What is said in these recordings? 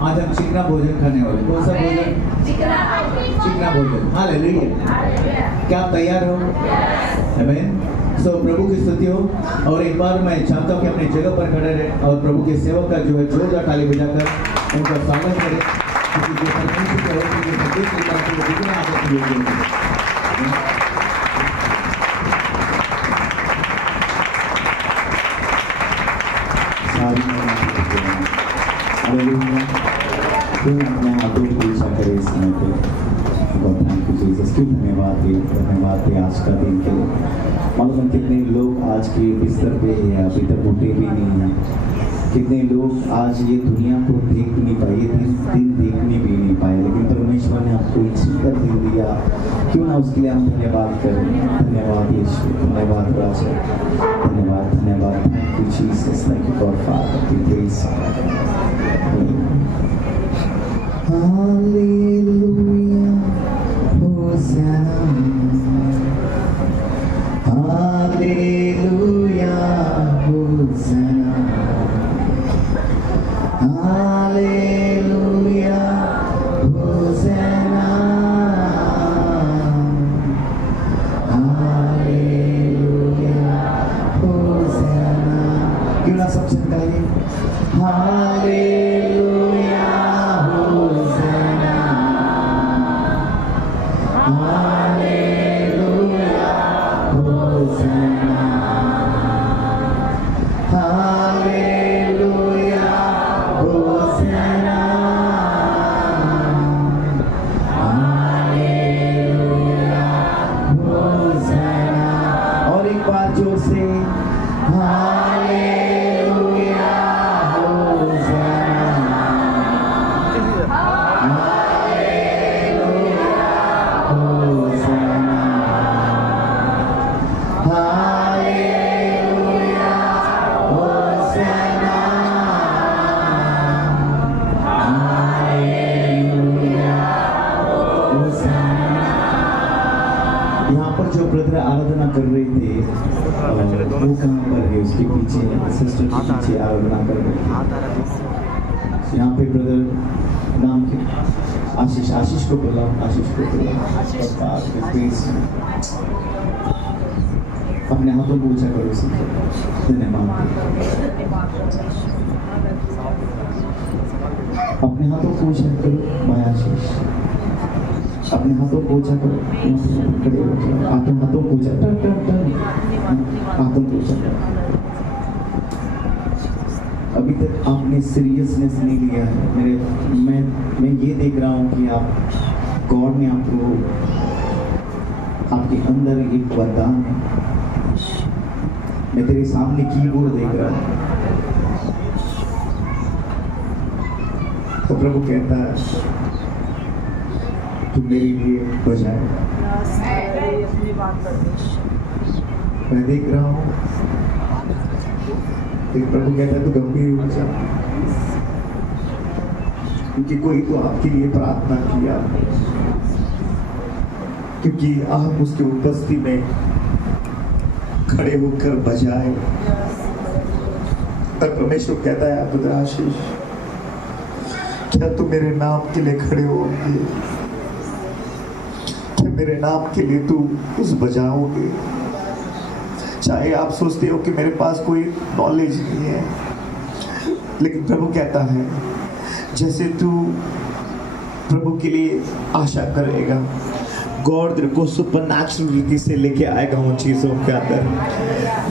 आज हम चिकना भोजन खाने वाले। कौन सा भोजन? चिकना भोजन। हालेलुया। क्या आप तैयार हो? आमीन। सो प्रभु की स्तुति हो। और एक बार मैं चाहता हूँ कि अपनी जगह पर खड़े रहे और प्रभु के सेवक का जो है जोरदार ताली बजाकर उनका स्वागत करें, क्योंकि जो परमेश्वर के होते हैं प्रत्येक प्रकार के विभिन्न आदत के योग्य हैं। अपने हाथों को ऊंचा करें इस समय पे। गॉड थैंक यू जीसस, क्यों धन्यवाद दे आज का दिन के लिए। मालूम है कितने लोग आज के बिस्तर पे या अभी तक उठे भी नहीं हैं, कितने लोग आज ये दुनिया को देख नहीं पाए, ये दिन देखने भी नहीं पाए, लेकिन परमेश्वर ने आपको एक सुंदर दिन दिया। क्यों ना उसके लिए हम धन्यवाद करें। धन्यवाद यीशु, धन्यवाद राजा, धन्यवाद thank you Jesus, thank you God father, we praise hallelujah, hosanna, hallelujah, hosanna, hallelujah, hosanna, hallelujah, hosanna. क्यों ना सब संग गाएं? Hallelujah, hosanna, hallelujah, hosanna, hallelujah, hosanna, hallelujah, hosanna. और एक बार जोर से hallelujah, hosanna, hallelujah, hosanna, hallelujah, hosanna, hallelujah, hosanna. यहाँ पर जो ब्रदर आराधना कर रहे थे वो कहाँ पर है? उसके पीछे सिस्टर के पीछे आराधना कर रहे थे। यहाँ पे ब्रदर नाम के आशीष को बोला, अपने हाथों को ऊंचा करो। धन्यवाद। अपने हाथों को ऊंचा करो भाई आशीष, अपने हाथों को ऊंचा करो, खड़े हो जाओ, हाथों को ऊंचा, हाथों को ऊंचा करो। अभी तक आपने सीरियसनेस नहीं लिया है। मैं ये देख रहा हूँ कि आप गॉड ने आपको, आपके अंदर एक वरदान है। मैं तेरे सामने कीबोर्ड देख रहा हूँ, तो प्रभु कहता है तू मेरे लिए बजाए। मैं देख रहा हूँ, प्रभु कहता है तू गंभीर हो जा, क्योंकि कोई तो आपके लिए प्रार्थना किया, क्योंकि आप उसकी उपस्थिति में खड़े होकर बजाए। और परमेश्वर कहता है पुत्र आशीष, क्या तू मेरे नाम के लिए खड़े होगे? क्या मेरे नाम के लिए तू उस बजाओगे? चाहे आप सोचते हो कि मेरे पास कोई नॉलेज नहीं है, लेकिन प्रभु कहता है जैसे तू प्रभु के लिए आशा करेगा, गॉड तेरे को सुपरनैचुरल रीति से लेके आएगा उन चीज़ों के अंदर।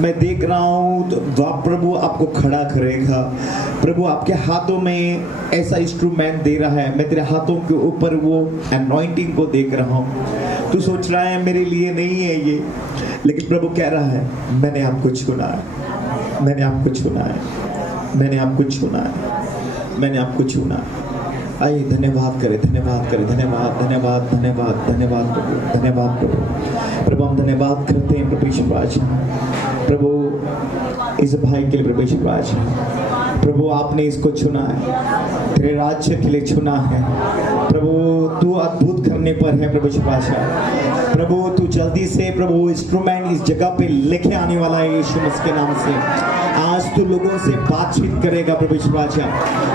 मैं देख रहा हूँ तो प्रभु आपको खड़ा करेगा। प्रभु आपके हाथों में ऐसा इंस्ट्रूमेंट दे रहा है। मैं तेरे हाथों के ऊपर वो अनॉइंटिंग को देख रहा हूँ। तू सोच रहा है मेरे लिए नहीं है ये, लेकिन प्रभु कह रहा है मैंने आपको चुना है, मैंने आपको चुना है, मैंने आपको चुना है, मैंने आपको चुना है। आइए धन्यवाद करें, धन्यवाद करें, धन्यवाद धन्यवाद धन्यवाद धन्यवाद प्रभु, धन्यवाद प्रभु। प्रभु हम धन्यवाद करते हैं प्रभु यीशु राजा, प्रभु इस भाई के लिए प्रभु यीशु राजा, प्रभु आपने इसको चुना है, तेरे राज्य के लिए चुना है। प्रभु तू अद्भुत करने पर है प्रभु यीशु राजा। प्रभु तू जल्दी से प्रभु इंस्ट्रूमेंट इस जगह पे लेके आने वाला है यीशु मसीह के नाम से। आज तू लोगों से बातचीत करेगा प्रभु यीशु राजा।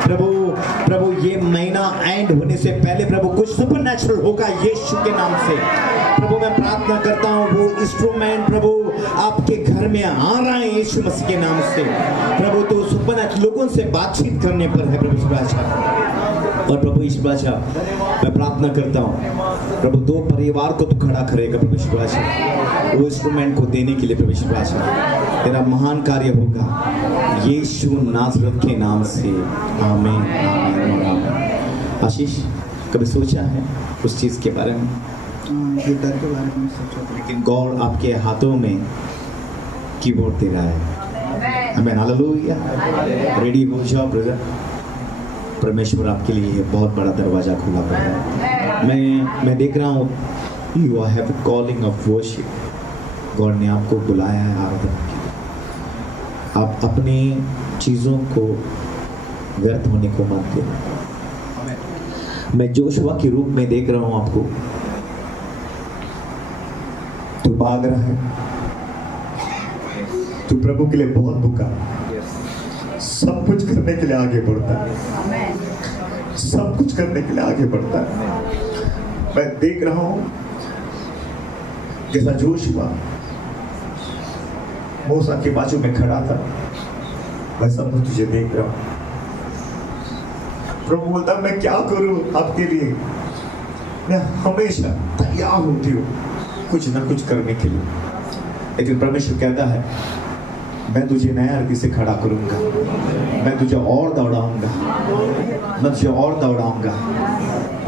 प्रभु प्रभु ये महीना एंड होने से पहले प्रभु कुछ सुपरनैचुरल होगा यीशु के नाम से। प्रभु मैं प्रार्थना करता हूँ वो इंस्ट्रूमेंट प्रभु आपके घर में आ रहा है यीशु मसीह के नाम से। प्रभु तो सुपरनैचुरल लोगों से बातचीत करने पर है प्रभु बादशाह। और प्रभु ईश बादशाह मैं प्रार्थना करता हूँ प्रभु दो परिवार को तो खड़ा करेगा प्रभु ईश बादशाह, वो इंस्ट्रूमेंट को देने के लिए प्रभु ईश बादशाह तेरा महान कार्य होगा यीशु नासरत के नाम से। आमीन आमीन और आमीन। आशीष कभी सोचा है उस चीज़ के बारे में? गिटार के बारे में सोचा, लेकिन गॉड आपके हाथों में कीबोर्ड दे रहा है। आमीन हालेलुया। रेडी हो जाओ ब्रदर, परमेश्वर आपके लिए बहुत बड़ा दरवाजा खुला पड़ा है। मैं देख रहा हूँ you have calling of worship. God ने आपको बुलाया है आराधना के लिए। आप अपनी चीज़ों को व्यर्थ होने को मत देना। मैं जोशुआ के रूप में देख रहा हूँ आपको, तू भाग रहा है, तू प्रभु के लिए बहुत भूखा, सब कुछ करने के लिए आगे बढ़ता है, सब कुछ करने के लिए आगे बढ़ता है। मैं देख रहा हूं जैसा जोशुआ मूसा के बाजू में खड़ा था वैसा मैं तुझे देख रहा हूं। प्रभु बोलता मैं क्या करूं आपके लिए, मैं हमेशा तैयार होती हूँ कुछ ना कुछ करने के लिए। लेकिन परमेश्वर कहता है मैं तुझे नया रीति से खड़ा करूंगा, मैं तुझे और दौड़ाऊंगा, मैं तुझे और दौड़ाऊंगा।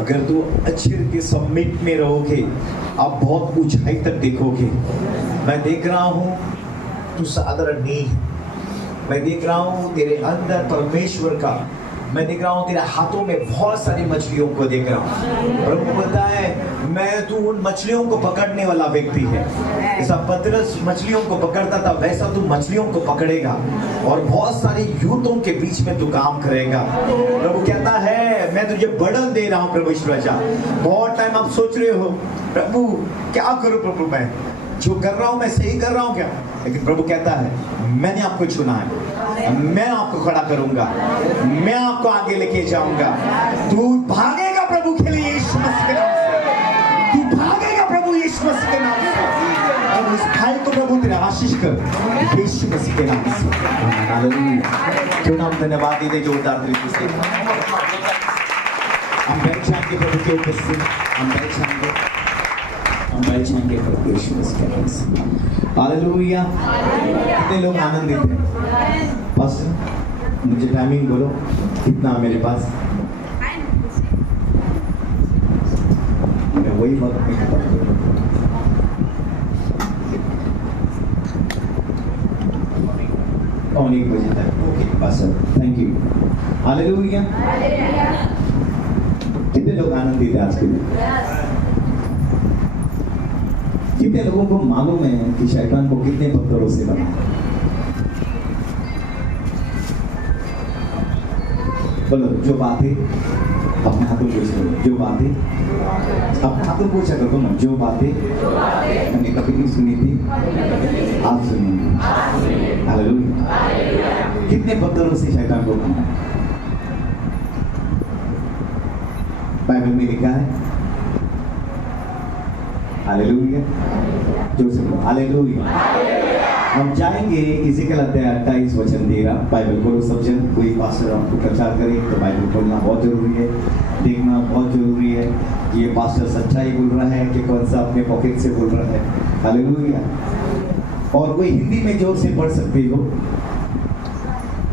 अगर तू अच्छी रीति सबमिट में रहोगे आप बहुत ऊंचाई तक देखोगे। मैं देख रहा हूँ तू साधारण नहीं है, मैं देख रहा हूँ तेरे अंदर परमेश्वर का, मैं देख रहा हूँ तेरे हाथों में बहुत सारी मछलियों को देख रहा हूँ। प्रभु बोलता है मैं तू उन मछलियों को पकड़ने वाला व्यक्ति है। जैसा पतरस मछलियों को पकड़ता था वैसा तू मछलियों को पकड़ेगा और बहुत सारे यूथों के बीच में तू काम करेगा। प्रभु कहता है मैं तुझे बढ़न दे रहा हूँ। प्रभु ईश्वर बहुत टाइम आप सोच रहे हो प्रभु क्या करूँ, प्रभु मैं जो कर रहा हूँ मैं सही कर रहा हूँ क्या? लेकिन प्रभु कहता है मैंने आपको चुना है, मैं आपको खड़ा करूंगा, मैं आपको आगे लेके जाऊंगा। तू भागेगा प्रभु के लिए यीशु मसीह के नाम से, तू भागेगा प्रभु यीशु मसीह के नाम से। और इस भाई को प्रभु तेरा आशीष कर यीशु मसीह के नाम से। हालेलुया। क्यों ना हम धन्यवाद दे जोरदार तरीके से। हम बैठ जाएंगे प्रभु के ऊपर से, हम बैठ जाएंगे प्रभु यीशु मसीह के नाम से। हालेलुया। कितने लोग आनंदित हैं? बस मुझे टाइमिंग बोलो कितना मेरे पास, मैं वही वक्त में खत्म करूँ। पौने 1 बजे तक। ओके बस थैंक यू। हालेलुया। कितने लोग आनंदित हैं आज के दिन? कितने लोगों को मालूम है कि शैतान को कितने पत्थरों से बना? बोलो जो बातें अपने हाथों पूछ लो, जो बातें अपने हाथों पूछा करो ना, जो बातें मैंने कभी नहीं सुनी थी आप सुनिए। हालेलुया। कितने पत्थरों से शैतान को बना? बाइबल में लिखा है हालेलुया। जो से हालेलुया। हम जाएंगे इज़ेकिएल अध्याय 28 वचन 13। बाइबल खोलो सब जन, कोई पास्टर आपको प्रचार करे तो बाइबल खोलना बहुत जरूरी है, देखना बहुत जरूरी है कि ये पास्टर सच्चाई बोल रहा है कि कौन सा अपने पॉकेट से बोल रहा है। हालेलुया। और कोई हिंदी में जोर से पढ़ सकते हो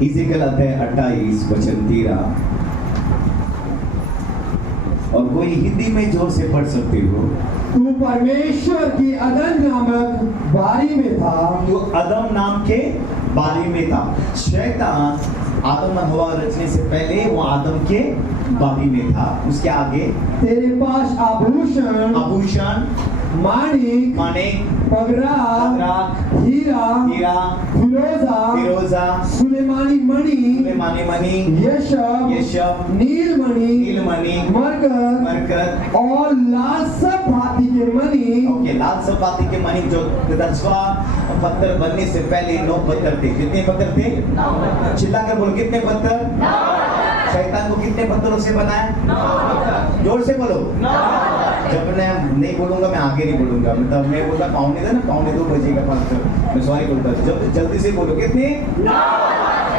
इज़ेकिएल अध्याय 28 वचन 13, और कोई हिंदी में जोर से पढ़ सकते हो। तू परमेश्वर की अदन नामक बारी में था। तो अदम नाम के बारी में था। शैतान आदम और हवा रचने से पहले वो आदम के बारी में था। उसके आगे तेरे पास आभूषण माणिक पगड़ा हीरा फिरोजा सुलेमानी मणि यशब नीलमणि मरकत और लाल सब भांति के मणि। ओके, लाल सब भांति के मणि जो 10वां पत्थर बनने से पहले 9 पत्थर थे। कितने पत्थर थे? चिल्ला कर बोल, कितने पत्थर? शैतान को कितने पत्थरों से बनाया? जोर से बोलो। जब मैं नहीं बोलूंगा, मैं आगे नहीं बोलूंगा, मतलब मैं बोलता पौने था ना, 1:45 का पास्टर, मैं सॉरी बोलता, जब जल्दी से बोलो कितने?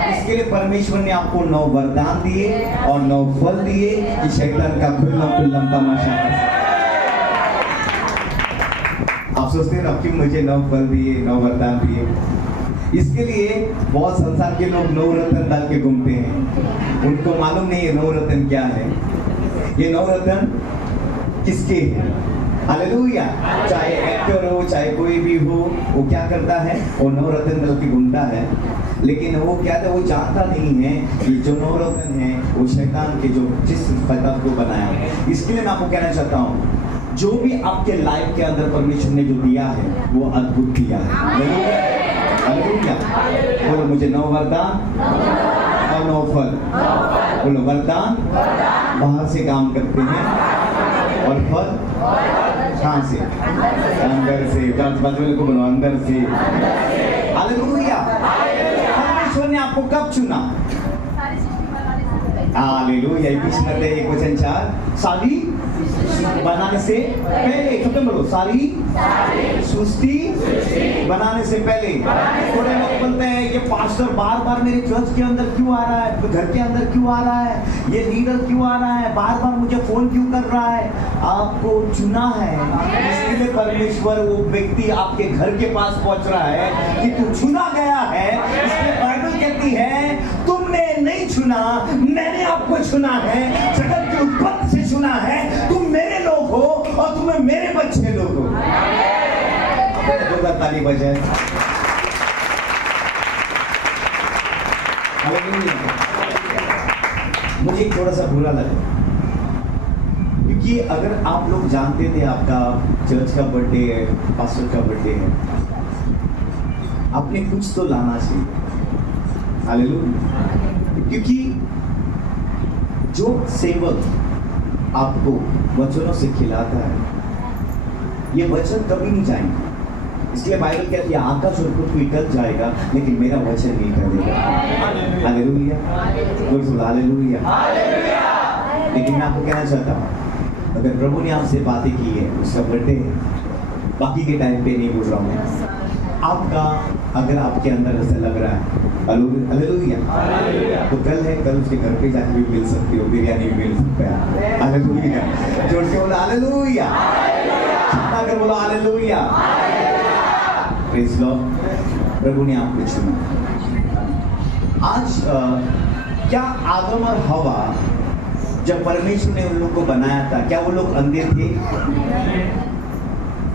इसके लिए परमेश्वर ने आपको 9 वरदान दिए और 9 फल दिए कि शैतान का खुल्लम तमाशा कर सके। आप सोचते हैं ना कि मुझे 9 फल दिए, 9 वरदान दिए। इसके लिए बहुत संसार के लोग 9 रत्न डाल के घूमते हैं, उनको मालूम नहीं है 9 रत्न क्या है। ये 9 रत्न किसके हैं? हालेलुया। चाहे एक्टर हो, चाहे कोई भी हो, वो क्या करता है? वो 9 रत्न डाल के घूमता है, लेकिन वो क्या था, वो जानता नहीं है कि जो 9 रत्न है वो शैतान के, जो जिस शैतान को बनाया है। इसके लिए मैं आपको कहना चाहता हूँ, जो भी आपके लाइफ के अंदर परमेश्वर ने जो दिया है वो अद्भुत दिया है। हालेलुया। बोलो मुझे 9 वरदान और 9 फल। बोलो वरदान बाहर से काम करते हैं और फल कहाँ से? अंदर से। बाजू को बोलो अंदर से। हालेलुया। परमेश्वर ने आपको कब चुना? हालेलुया। इफिसियों 1:4 सारी बनाने से पहले, सबसे बोलो सारी सृष्टि बनाने से पहले। थोड़े लोग बोलते हैं ये पास्टर बार बार मेरे चर्च के अंदर क्यों आ रहा है, घर के अंदर क्यों आ रहा है, ये लीडर क्यों आ रहा है, बार बार मुझे फोन क्यों कर रहा है? आपको चुना है, इसलिए परमेश्वर वो व्यक्ति आपके घर के पास पहुंच रहा है कि तू चुना गया है। इसलिए बाइबल कहती है तुमने नहीं चुना, मैंने आपको चुना है, जगत की उत्पत्ति से चुना है। तुम मेरे लोग हो और तुम्हें मेरे बच्चे लोग हो। ताली बजाए। मुझे थोड़ा सा बुरा लगा, क्योंकि अगर आप लोग जानते थे आपका चर्च का बर्थडे है, पास्टर का बर्थडे है, आपने कुछ तो लाना चाहिए। हालेलुया। क्योंकि जो सेवक आपको वचनों से खिलाता है, ये वचन कभी नहीं जाएंगे। इसलिए बाइबल कहती है आकाश और पृथ्वी टल जाएगा लेकिन मेरा वचन नहीं टलेगा। हालेलुया। हालेलुया। लेकिन मैं आपको कहना चाहता हूँ, अगर प्रभु ने आपसे बातें की है, उसका बर्थडे है, बाकी के टाइम पे नहीं बोल रहा हूँ, आपका अगर आपके अंदर ऐसा लग रहा है हालेलुया, तो कल है, कल उसके घर पे जाके भी मिल सकती हो, बिरयानी भी मिल सकता है। हालेलुया। जोर से बोलो हालेलुया। अगर बोलो हालेलुया। Praise Lord. प्रभु ने आपको चुना। आज क्या आदम और हवा जब परमेश्वर ने उन लोग को बनाया था, क्या वो लोग अंधे थे?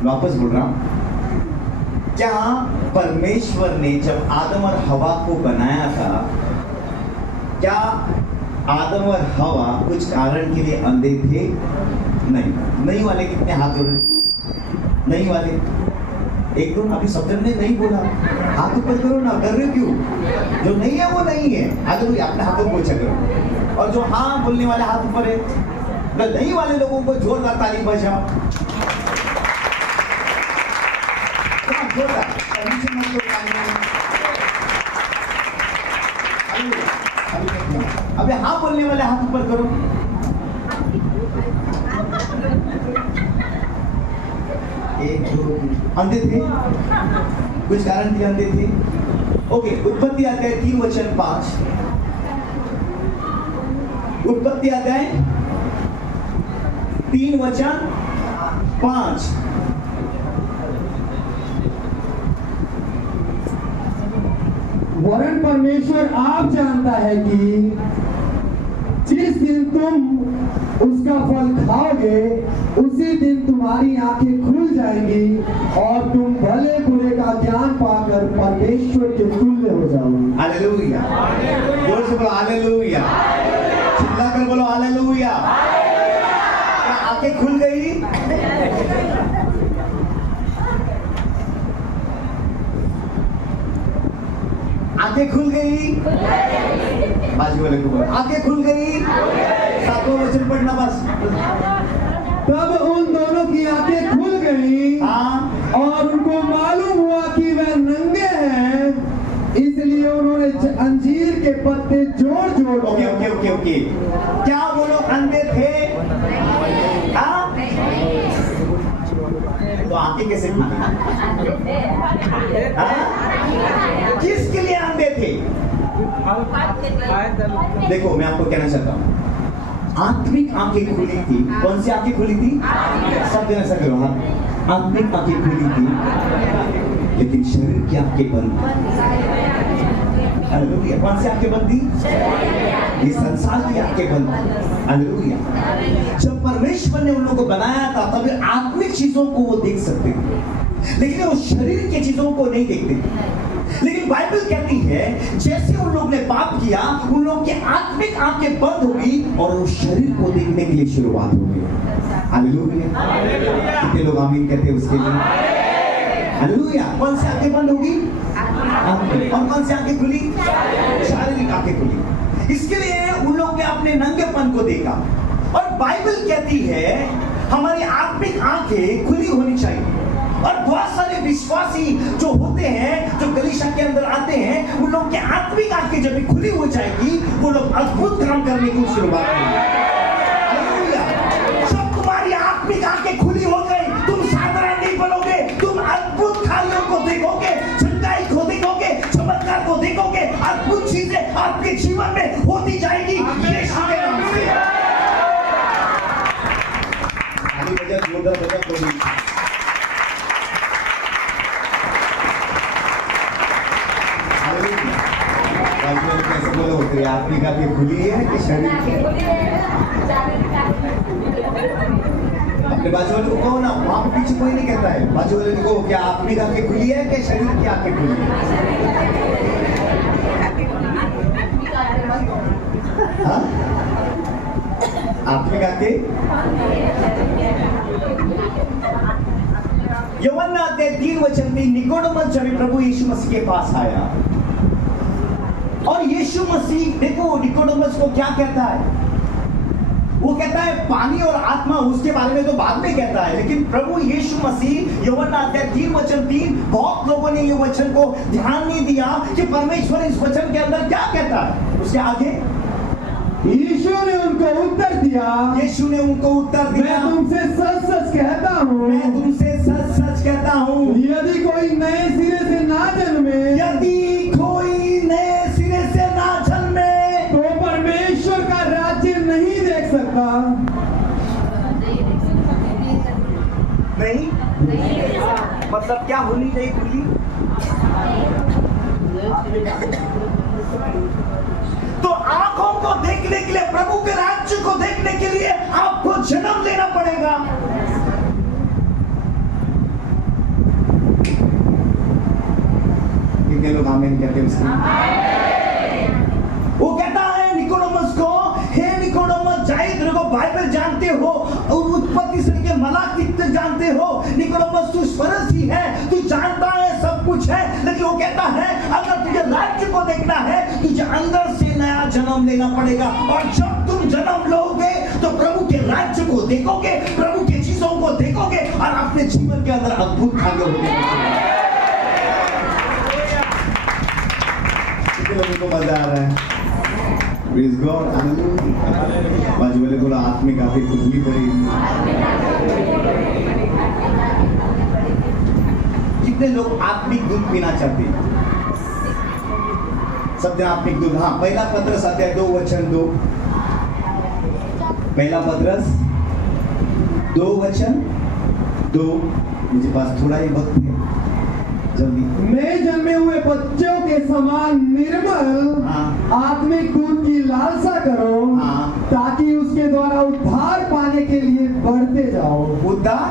वापस बोल रहा हूं, क्या परमेश्वर ने जब आदम और हवा को बनाया था, क्या आदम और हवा कुछ कारण के लिए अंधे थे? नहीं। नहीं वाले कितने हाथ जोड़े? नहीं वाले एक दो। अभी सब जन ने नहीं बोला, हाथ ऊपर करो ना, कर रहे क्यों? जो नहीं है वो नहीं है। हालेलुया। अपने हाथों को ऊंचा करो, और जो हाँ बोलने वाले हाथ ऊपर है, तो नहीं वाले लोगों को जोरदार ताली बजाओ। अबे हाँ बोलने वाले हाथ ऊपर करो। अंधे थे, कुछ कारण के अंधे थे। ओके, उत्पत्ति अध्याय 3:5। उत्पत्ति अध्याय 3:5। वरन परमेश्वर आप जानता है कि जिस दिन तुम उसका फल खाओगे उसी दिन तुम्हारी आंखें खुल जाएंगी और तुम भले बुरे का ज्ञान पाकर परमेश्वर के तुल्य हो जाओगे। हालेलुया। जोर से बोलो हालेलुया। चिल्ला कर बोलो हालेलुया। क्या आंखें खुल गई? आंखें खुल गई? बाजू वाले को बोलो आंखें खुल गई। 7वां वचन पढ़ना बस। तब उन दोनों की आंखें खुल गई हाँ। और उनको मालूम हुआ कि वह नंगे हैं इसलिए उन्होंने अंजीर के पत्ते जोड़ जोड़ ओके ओके ओके ओके, क्या वो लोग अंधे थे? हाँ? तो आंखें कैसे खुली? हाँ? किसके लिए अंधे थे? देखो मैं आपको कहना चाहता हूँ, आत्मिक आंखें खुली थी। कौन सी आंखें खुली थी? सब जन ऐसा करो, हाँ। आत्मिक आंखें खुली थी, लेकिन शरीर की आंखें बंद थी। हालेलुया। कौन सी आंखें बंद थी? ये संसार की आंखें बंद थी। हालेलुया। जब परमेश्वर ने उन लोगों को बनाया था तब आत्मिक चीजों को वो देख सकते थे, लेकिन वो शरीर की चीजों को नहीं देखते थे। लेकिन बाइबल कहती है जैसे उन लोग ने पाप किया, उन लोगों की आत्मिक आंखें बंद हो गई और वो शरीर को देखने के लिए शुरुआत हो गई। हालेलुया। कितने लोग आमीन कहते हैं उसके लिए? हालेलुया। कौन सी आंखें बंद होगी? और कौन सी आंखें खुली? शारीरिक आंखें खुली। इसके लिए उन लोगों ने अपने नंगेपन को देखा। और बाइबल कहती है हमारी आत्मिक आंखें खुली होनी चाहिए। और बहुत सारे विश्वासी जो होते हैं, जो कलीसिया के अंदर आते हैं, उन लोगों की आत्मिक आंखें जब खुली हो जाएगी, वो लोग अद्भुत काम करने की शुरुआत करेंगे। जब तुम्हारी आत्मिक आंखें खुली हो गई, तुम साधारण नहीं बनोगे, तुम अद्भुत कार्यों को देखोगे, चंगाई को देखोगे, चमत्कार को देखोगे, अद्भुत चीजें आपके जीवन में होती जाएगी। यीशु के नाम से। कैसे बोलो होते? आत्मिक आंखें खुली है कि शरीर की? अपने बाजू वाले को कहो ना, वहां पे पीछे कोई नहीं कहता है। बाजू वाले को कहो, क्या आत्मिक आंखें खुली है कि शरीर की आंखें खुली है? हाँ? आत्मिक आंखें। यूहन्ना अध्याय 3 में निकोडेमस जब प्रभु यीशु मसीह के पास आया और यीशु मसीह, देखो निकोडेमस को क्या कहता है? वो कहता है पानी और आत्मा, उसके बारे में तो बाद में कहता है, लेकिन प्रभु यीशु मसीह यूहन्ना अध्याय 3 बहुत लोगों ने ये वचन को ध्यान नहीं दिया कि परमेश्वर इस वचन के अंदर क्या कहता है। उसके आगे यीशु ने उनको उत्तर दिया, यीशु ने उनको उत्तर दिया, मैं तुमसे सच सच कहता हूँ, मैं तुमसे सच सच कहता हूँ, यदि कोई नए सिरे से ना जन्मे, यदि कोई नए सिरे से ना जन्मे, तो परमेश्वर का राज्य नहीं देख सकता। नहीं? मतलब क्या होनी चाहिए खुली? तो आंखों को देखने के लिए, प्रभु के राज्य को देखने के लिए आपको जन्म लेना पड़ेगा। कितने लोग आमीन कहते हैं उसमें? वो कहता है निकोडेमस को, हे निकोडेमस, जाहिर तेरे को बाइबल जानते हो, उत्पत्ति से लेकर मलाकी तक जानते हो, निकोडेमस तू फरीसी है, तू जानता है सब कुछ है, लेकिन वो कहता है अगर तुझे राज्य को देखना है, तुझे अंदर से नया जन्म लेना पड़ेगा। और जब तुम जन्म लोगे तो प्रभु के राज्य को देखोगे, प्रभु की चीजों को देखोगे और अपने जीवन के अंदर अद्भुत कार्य होंगे। कितने लोगों को मजा आ रहा है? Praise God, hallelujah। बाजू वाले बोला आत्मिक आंखें खुली पड़ेगी। कितने लोग आत्मिक दूध पीना चाहते हैं? सब आत्मिक दूध। हाँ, पहला पत्रस अध्याय 2:2। पहला पत्रस 2:2। मुझे पास थोड़ा ही वक्त है, जल्दी। नए जन्मे हुए बच्चों के समान निर्मल आत्मिक दूध की लालसा करो, ताकि उसके द्वारा उद्धार पाने के लिए बढ़ते जाओ। उद्धार?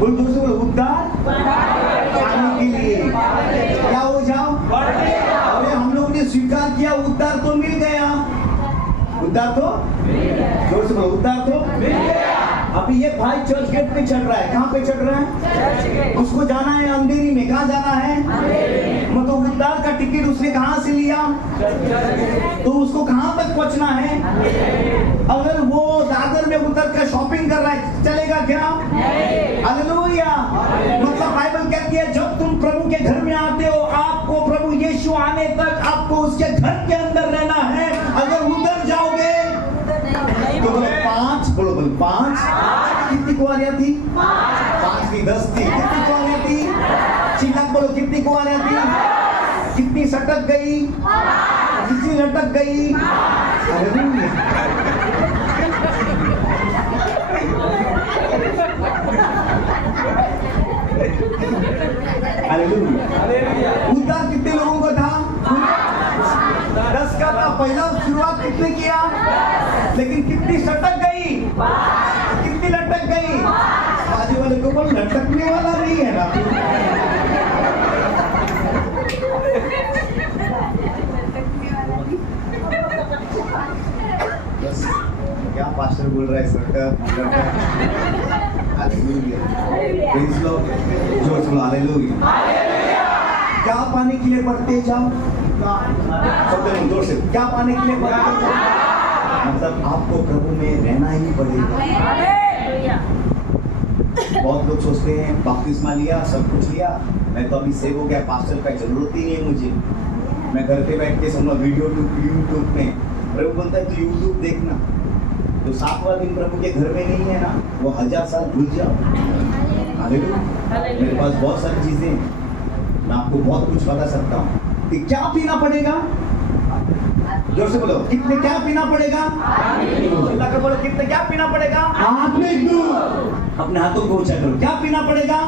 बोल दोस्तों, उद्धार पाने के लिए क्या हो जाओ? अरे हम लोग ने स्वीकार किया, उद्धार तो मिल गया। उद्धार तो जोर से बोलो, उद्धार तो मिल गया। अभी ये भाई चर्च गेट पे चढ़ रहा है। कहाँ पे चढ़ रहा है? उसको जाना है अंधेरी में। कहाँ जाना है? मतलब उद्धार का टिकट उसने कहाँ से लिया? तो उसको कहाँ तक पहुँचना है? अगर वो दादर में उतर कर शॉपिंग कर रहा है, चलेगा क्या? हालेलुया। मतलब बाइबल कहती है जब तुम प्रभु के घर में आते हो, आपको घर के अंदर रहना है। अगर उधर जाओगे तो बोलो 5, बोलो 5। कितनी कुंवारियां थी? 5 की 10 थी। कितनी कुंवारियां थी? चिल्ला बोलो, कितनी कुंवारियां थी? कितनी सटक गई? कितनी लटक गई? उद्धार कितने लोगों को था? 10 का था। पहला शुरुआत कितने किया? लेकिन कितनी सटक गई? कितनी लटक गई? बाजू वाले को बोल, लटकने वाला नहीं है ना। बस क्या पास्टर बोल रहा है सर? हालेलुया, प्रेज़ लॉर्ड, जोर से बोलो हालेलुया। क्या पाने के लिए बढ़ते जाओ? सबसे जोर से, क्या पाने के लिए बढ़ते जाओ? मतलब आपको प्रभु में रहना ही पड़ेगा। बहुत लोग सोचते हैं बपतिस्मा लिया, सब कुछ लिया, मैं तो अभी सेव हो गया, पास्टर का जरूरत ही नहीं है मुझे, मैं घर पे बैठ के सुनूंगा वीडियो यूट्यूब में। प्रभु बोलता है तो यूट्यूब देखना, तो 7वां दिन प्रभु के घर में नहीं है ना, वो 1000 साल भूल जाओ। हालेलुया। मेरे पास बहुत सारी चीजें हैं, मैं आपको बहुत कुछ बता सकता हूँ कि क्या पीना पड़ेगा। जोर से बोलो, कितने क्या पीना पड़ेगा? अल्लाह का बोलो, कितने क्या पीना पड़ेगा? आत्मिक दूध। अपने हाथों को ऊंचा करो, क्या पीना पड़ेगा?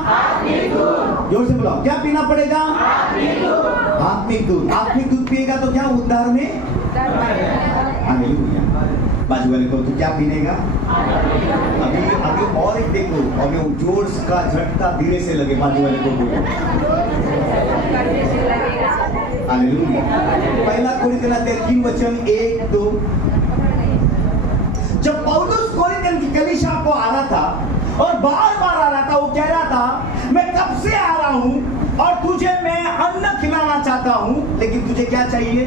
जोर से बोलो, क्या पीना पड़ेगा? आत्मिक दूध। आत्मिक दूध पिएगा तो क्या उद्धार में? हालेलुया। बाजू वाले को तो क्या पीनेगा? अभी और एक देखो, अभी जोर का झटका धीरे से लगे, बाजू वाले को बोलो हालेलुया। पहला कोरिन्थियों 3:1-2। जब पौलुस कोरिन्थियों की कलीसिया को आ रहा था और बार बार आ रहा था, वो कह रहा था मैं कब से आ रहा हूं और तुझे मैं अन्न खिलाना चाहता हूं, लेकिन तुझे क्या चाहिए?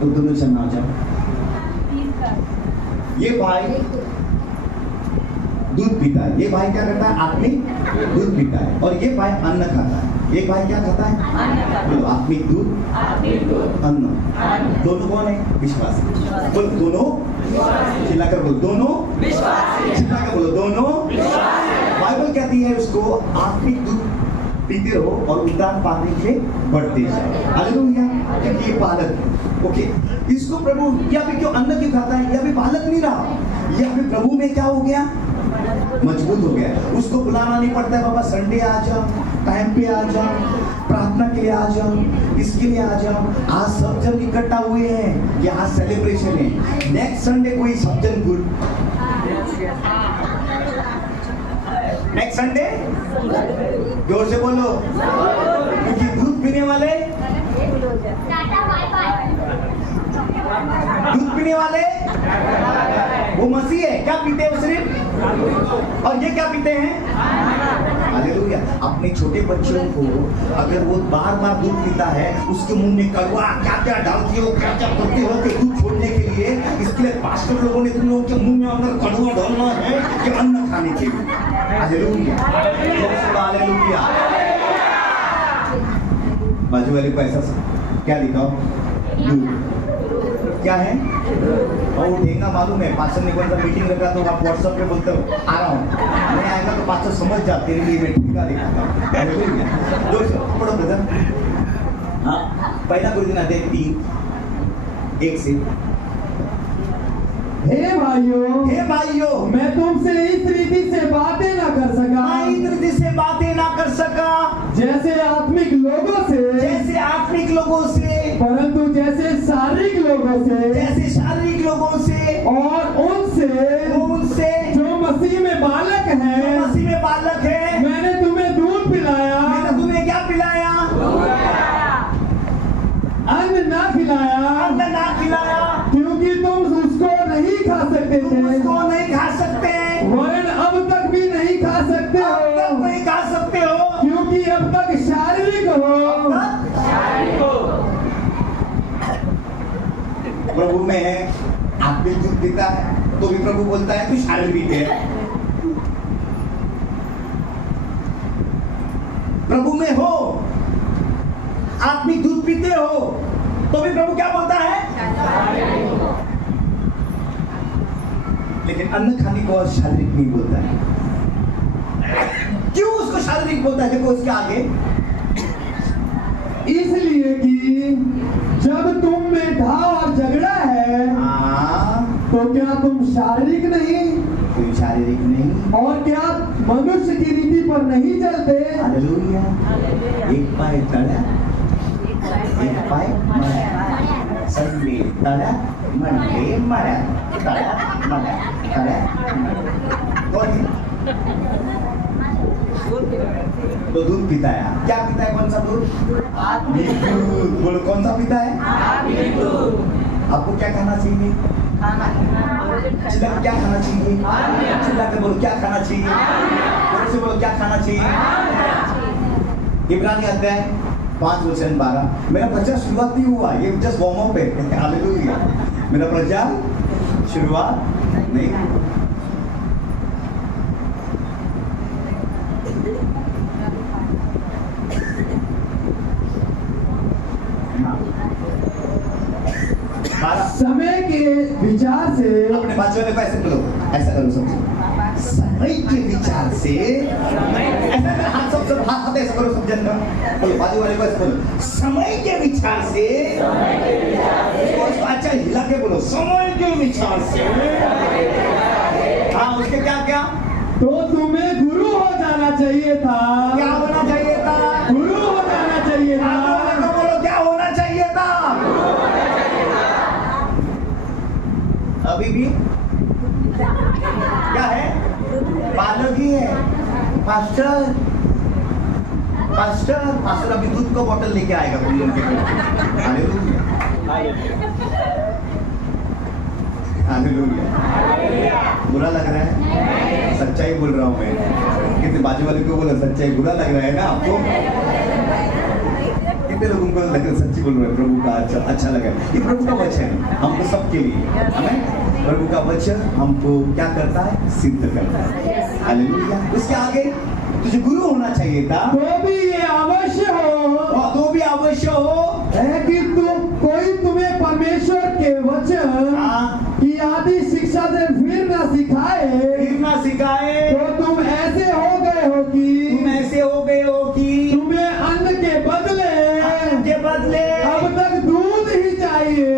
तो दोनों सुना जाओ। ये भाई दूध पीता है, ये भाई क्या करता है? आत्मिक दूध पीता है। और ये भाई अन्न खाता है। ये भाई क्या खाता है? बोलो, आत्मिक दूध, अन्न। दोनों कौन है? विश्वासी। बोलो दोनों, चिल्लाकर बोलो दोनों, चिल्लाकर बोलो दोनों। बाइबल कहती है उसको आत्मिक दूध पीते रहो और उद्धार पाने के बढ़ते जाओ। हालेलुया। क्योंकि ये बालक है। ओके, इसको प्रभु ये अभी क्यों अन्न क्यों खाता है? ये अभी बालक नहीं रहा, ये अभी प्रभु में क्या हो गया? मजबूत हो गया। उसको बुलाना नहीं पड़ता है, बाबा संडे आ जाओ, टाइम पे आ जाओ, प्रार्थना के लिए आ जाओ, इसके लिए आ जाओ। आज सब जन इकट्ठा हुए हैं, यहाँ सेलिब्रेशन है, नेक्स्ट संडे कोई सब जन गुड, नेक्स्ट संडे जोर से बोलो, क्योंकि दूध पीने वाले, दूध पीने वाले वो मसीह है। क्या पीते हैं वो सिर्फ, और ये क्या पीते हैं? हालेलुया। अपने छोटे बच्चों को अगर वो बार बार दूध पीता है, उसके मुंह में कड़वा क्या क्या डालती हो, क्या क्या करते हो कि दूध छोड़ने के लिए, इसके लिए पास्टर लोगों ने तुम लोगों के मुंह में अंदर कड़वा डालना है कि अन्न खाने के लिए। Hallelujah, hallelujah. बाजू वाले को ऐसा क्या दिखाओ? दूध क्या है? और वो ठेंगा मालूम है, पास्टर ने कोई सा मीटिंग रखा तो आप व्हाट्सएप पे बोलते हो आ रहा हूँ, नहीं आएगा तो पास्टर समझ जाते तेरे लिए मैं ठेंगा दिखाता हूँ। जोर से पढ़ो ब्रदर। हाँ, पहला कोरिन्थियों 3:1 से। हे भाइयों, हे भाइयों, मैं तुमसे इस रीति से बातें ना कर सका, मैं इस रीति से बातें ना कर सका जैसे आत्मिक लोगों से, जैसे आत्मिक लोगों से, परंतु जैसे शारीरिक लोगों से, जैसे शारीरिक लोगों से, और उनसे जो मसीह में बालक है, मसीह में बालक है। मैंने तुम्हें दूध पिलाया, मैंने तुम्हें क्या पिलाया? अन्न ना खिलाया, अन्न ना खिलाया, क्योंकि तुम उसको नहीं खा सकते तुम थे, उसको नहीं खा सकते, वरन अब तक भी नहीं खा सकते अब तक हो, नहीं खा सकते हो, क्योंकि अब तक शारीरिक हो। प्रभु में है, आत्मिक दूध पीता है तो भी प्रभु बोलता है तू शारीरिक है। प्रभु में हो आत्मिक दूध पीते हो तो भी प्रभु क्या बोलता है? लेकिन अन्न खाने को और शारीरिक नहीं बोलता है। क्यों उसको शारीरिक बोलता है? देखो उसके आगे, इसलिए कि जब तुम में घाव और झगड़ा है तो क्या तुम शारीरिक नहीं, कोई शारीरिक नहीं, और क्या मनुष्य की रीति पर नहीं चलते? हालेलुया। एक पाय तड़ा, एक पाय मरा, संडे तड़ा, मंडे मरा, तड़ा मरा, तड़ा मरा। तो दूध पीता है। क्या पीता है? कौन सा दूध? आत्मिक दूध। बोलो कौन सा पीता है? आत्मिक दूध। आपको क्या खाना चाहिए? चिल्ला के क्या खाना चाहिए? चिल्ला के बोलो क्या खाना चाहिए? जोर से बोलो क्या खाना चाहिए? इब्रानी अध्याय 5:12। मेरा प्रचार शुरुआत नहीं हुआ, ये जस्ट वार्म अप है। हालेलुया। मेरा प्रचार शुरुआत नहीं। समय के विचार से, अपने बाजू वाले को ऐसे बोलो, ऐसा करो सब। समय के विचार से, ऐसा कर, हाथ सब हाथ ऐसा करो सब जन। बोलो बाजू वाले को ऐसे बोलो, समय के विचार से। उसको अच्छा हिला के बोलो, समय के विचार से। हाँ, उसके क्या क्या? तो तुम्हें गुरु हो जाना चाहिए था। क्या होना चाहिए था? गुरु हो जाना चाहिए था। बोलो क्या होना चाहिए था? अभी भी क्या है? बालक ही है। पास्टर पास्टर पास्टर अभी दूध का बोतल लेके आएगा तुम लोग के लिए। Hallelujah, hallelujah. बुरा लग रहा है? सच्चाई बोल रहा हूँ मैं। कितने बाजू वाले को बोला सच्चाई बुरा लग रहा है ना आपको? कितने लोगों को लग रहा सच्ची बोल रहे हैं? प्रभु का अच्छा लगा। ये प्रभु का वचन है हमको सबके लिए। हमें प्रभु का वचन हमको क्या करता है? सिद्ध करता है। हालेलुया। उसके आगे तुझे गुरु होना चाहिए था। तो भी ये अवश्य हो, और तो भी अवश्य हो है कि कोई तुम्हें परमेश्वर के वचन की आदि शिक्षा से फिर ना सिखाए, तो तुम ऐसे हो गए हो कि तुम्हें अन्न के बदले अब तक दूध ही चाहिए।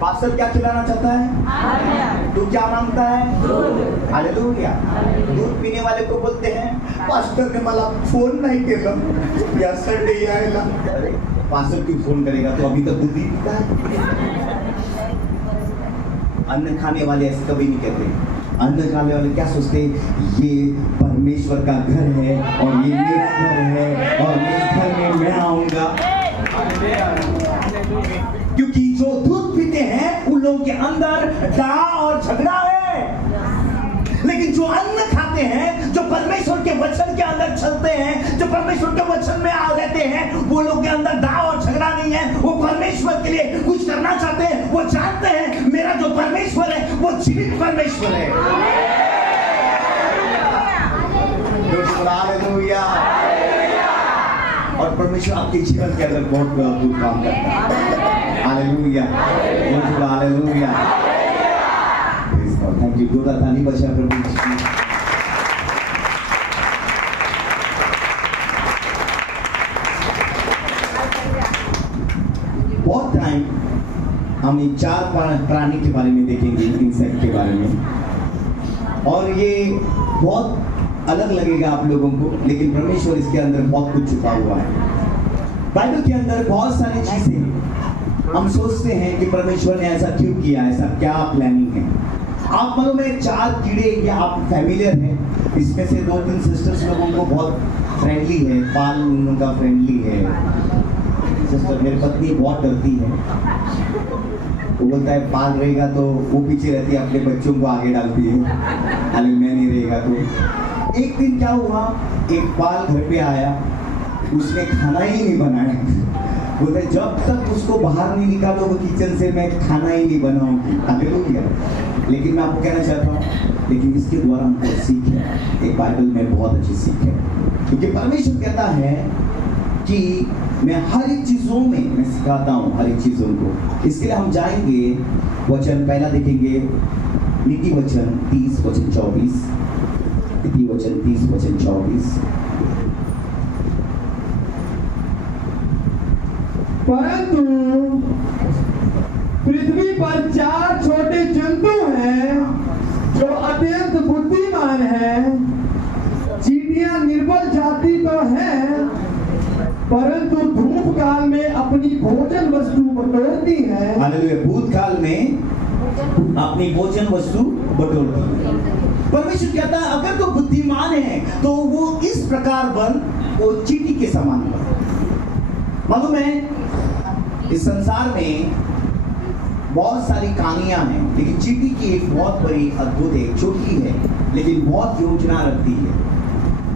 पास्टर क्या खिलाना चाहता है? तू क्या मांगता है? हालेलुया। दूध पीने वाले को बोलते हैं पास्टर ने मला फोन नहीं केलं यासाठी यायला। अरे पास्टर क्यों फोन करेगा? तो अभी तक दूध ही पीता है। अन्न खाने वाले ऐसे कभी नहीं कहते। अन्न खाने वाले क्या सोचते? ये परमेश्वर का घर है और ये मेरा घर है और इस घर में मैं आऊंगा। क्योंकि जो दूध पीते हैं उन लोगों के अंदर डाह और झगड़ा है। लेकिन जो अन्न खाते हैं, जो परमेश्वर के वचन के अंदर चलते हैं, जो परमेश्वर के वचन में आ रहते हैं, वो लोग के अंदर डाह और झगड़ा नहीं है। वो परमेश्वर के लिए कुछ करना चाहते हैं। वो जानते हैं मेरा जो परमेश्वर है वो जीवित परमेश्वर है। हालेलुया। और परमेश्वर आपके जीवन के अंदर बहुत अद्भुत काम करता है। Hallelujah, hallelujah. Thank you. जोरदार ताली बजा प्रभु। बहुत टाइम हम एक 4 प्राणी के बारे में देखेंगे, इंसेक्ट के बारे में, और ये बहुत अलग लगेगा आप लोगों को, लेकिन परमेश्वर इसके अंदर बहुत कुछ छुपा हुआ है। बाइबल के अंदर बहुत सारी चीजें हम सोचते हैं कि परमेश्वर ने ऐसा क्यों किया, ऐसा क्या प्लानिंग है। आप मालूम है 4 कीड़े ये आप फैमिलियर हैं, इसमें से 2-3 सिस्टर्स लोगों को बहुत फ्रेंडली है, पाल उनका फ्रेंडली है। सिस्टर मेरी पत्नी बहुत डरती है, वो बोलता है पाल रहेगा तो वो पीछे रहती है, अपने बच्चों को आगे डालती है, हालांकि मैं नहीं रहेगा तो। एक दिन क्या हुआ, एक पाल घर पे आया, उसने खाना ही नहीं बनाया। बोलते जब तक उसको बाहर नहीं निकालोगे किचन से मैं खाना ही नहीं बनाऊंगी। हालेलुया। लेकिन मैं आपको कहना चाहता हूँ लेकिन इसके द्वारा हमको सीख है, एक बाइबल में बहुत अच्छी सीख है, क्योंकि परमेश्वर कहता है कि मैं हर एक चीज़ों में मैं सिखाता हूँ, हर एक चीज़ों को। इसके लिए हम जाएंगे, वचन पहला देखेंगे, नीति वचन 30 वचन 24, नीति वचन 30 वचन 24। परंतु पृथ्वी पर 4 छोटे जंतु हैं जो अत्यंत बुद्धिमान हैं। चींटियां निर्बल जाति तो हैं, परंतु धूप काल में अपनी भोजन वस्तु बटोरती हैं। हालेलुया, भूतकाल में अपनी भोजन वस्तु बटोरती है। परमेश्वर कहता है अगर तो बुद्धिमान है तो वो इस प्रकार बन, वो चींटी के समान बन। मालूम है इस संसार में बहुत सारी कहानियां हैं, लेकिन चींटी की एक बहुत बड़ी अद्भुत है, छोटी है लेकिन बहुत योजना रखती है।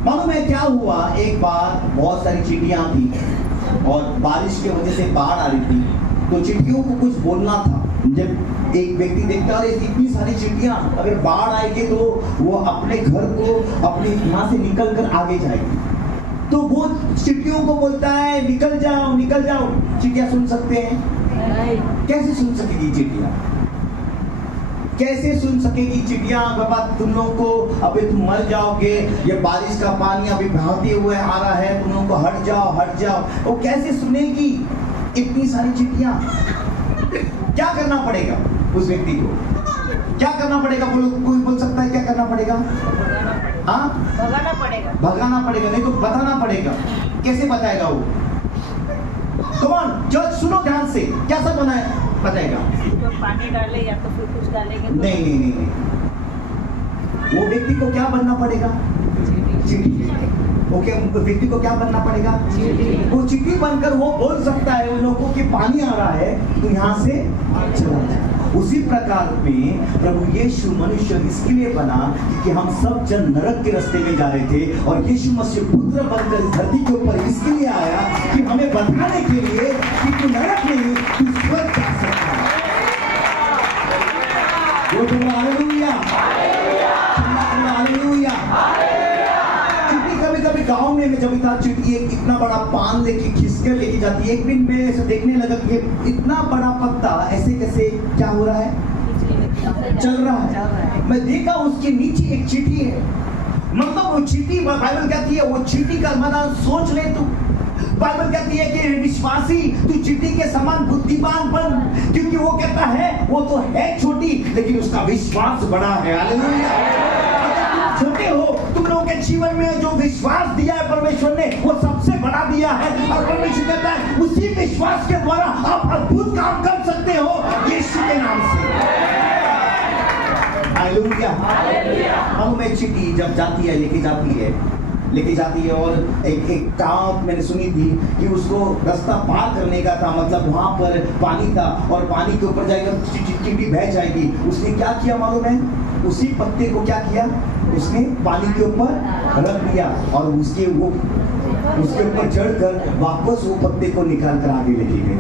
मालूम है क्या हुआ, एक बार बहुत सारी चींटियां थी और बारिश की वजह से बाढ़ आ रही थी, तो चींटियों को कुछ बोलना था। जब एक व्यक्ति देखता है इतनी सारी चींटियां, अगर बाढ़ आएगी तो वो अपने घर को अपने यहाँ से निकल कर आगे जाएगी, तो वो चींटियों को बोलता है निकल जाओ निकल जाओ। चींटियां सुन सकते हैं? कैसे सुन सकेगी चींटियां? कैसे सुन सकेगी चिड़िया? बाबा तुम लोगों को अभी तुम मर जाओगे, ये बारिश का पानी अभी बहाते हुए आ रहा है, तुम लोगों को हट जाओ हट जाओ। वो कैसे सुनेगी इतनी सारी चिड़िया? क्या करना पड़ेगा उस व्यक्ति को? क्या करना पड़ेगा? कोई बोल सकता है क्या करना पड़ेगा? हाँ, भगाना पड़ेगा। भगाना पड़ेगा, नहीं तो बताना पड़ेगा। कैसे बताएगा वो? कौन जज सुनो ध्यान से, क्या सब बताएगा? तो पानी डाले या तो फिर कुछ डालेंगे तो... नहीं, वो व्यक्ति को क्या बनना पड़ेगा? चींटी। ओके, व्यक्ति को क्या बनना पड़ेगा? वो चींटी बनकर वो बोल सकता है उन लोगों के पानी आ रहा है तो यहाँ से चला जाए। उसी प्रकार में प्रभु यीशु मनुष्य इसके लिए बना क्योंकि हम सब जन नरक के रास्ते में जा रहे थे और यीशु मसीह पुत्र बनकर इस धरती के ऊपर इसके लिए आया कि हमें बताने के लिए कि तू नरक नहीं, तू स्वर्ग जा सकता है। वो तो हालेलुया, हालेलुया। चींटी कभी-कभी गांव में जब था, चींटी एक इतना बड़ा पान लेके खिसकर लेके जाती है। एक दिन मैं ऐसे देखने लगा कि इतना बड़ा पत्ता ऐसे कैसे क्या हो रहा है, चल रहा है। मैं देखा उसके नीचे एक चींटी है। मतलब वो चींटी, बाइबल कहती है वो चींटी का मतलब सोच ले तू। बाइबल कहती है कि विश्वासी तू चींटी के समान बुद्धिमान बन, क्योंकि वो कहता है वो तो है छोटी लेकिन उसका विश्वास बड़ा है। हालेलुया। छोटे हो, तुम लोगों के जीवन में जो विश्वास दिया है परमेश्वर ने वो सबसे बड़ा दिया है और परमेश्वर कहता है उसी विश्वास के द्वारा आप अद्भुत काम कर सकते हो यीशु के नाम से। हालेलुया। मालूम है चींटी जब जाती है लेके जाती है और एक कहावत मैंने सुनी थी कि उसको रास्ता पार करने का था, मतलब वहां पर पानी था और पानी के ऊपर जाएगा चींटी बह जाएगी। उसने क्या किया मालूम है? उसी पत्ते को क्या किया, उसने पानी के ऊपर रख दिया और उसके ऊपर चढ़कर वापस वो पत्ते को निकाल कर आगे लेके गए।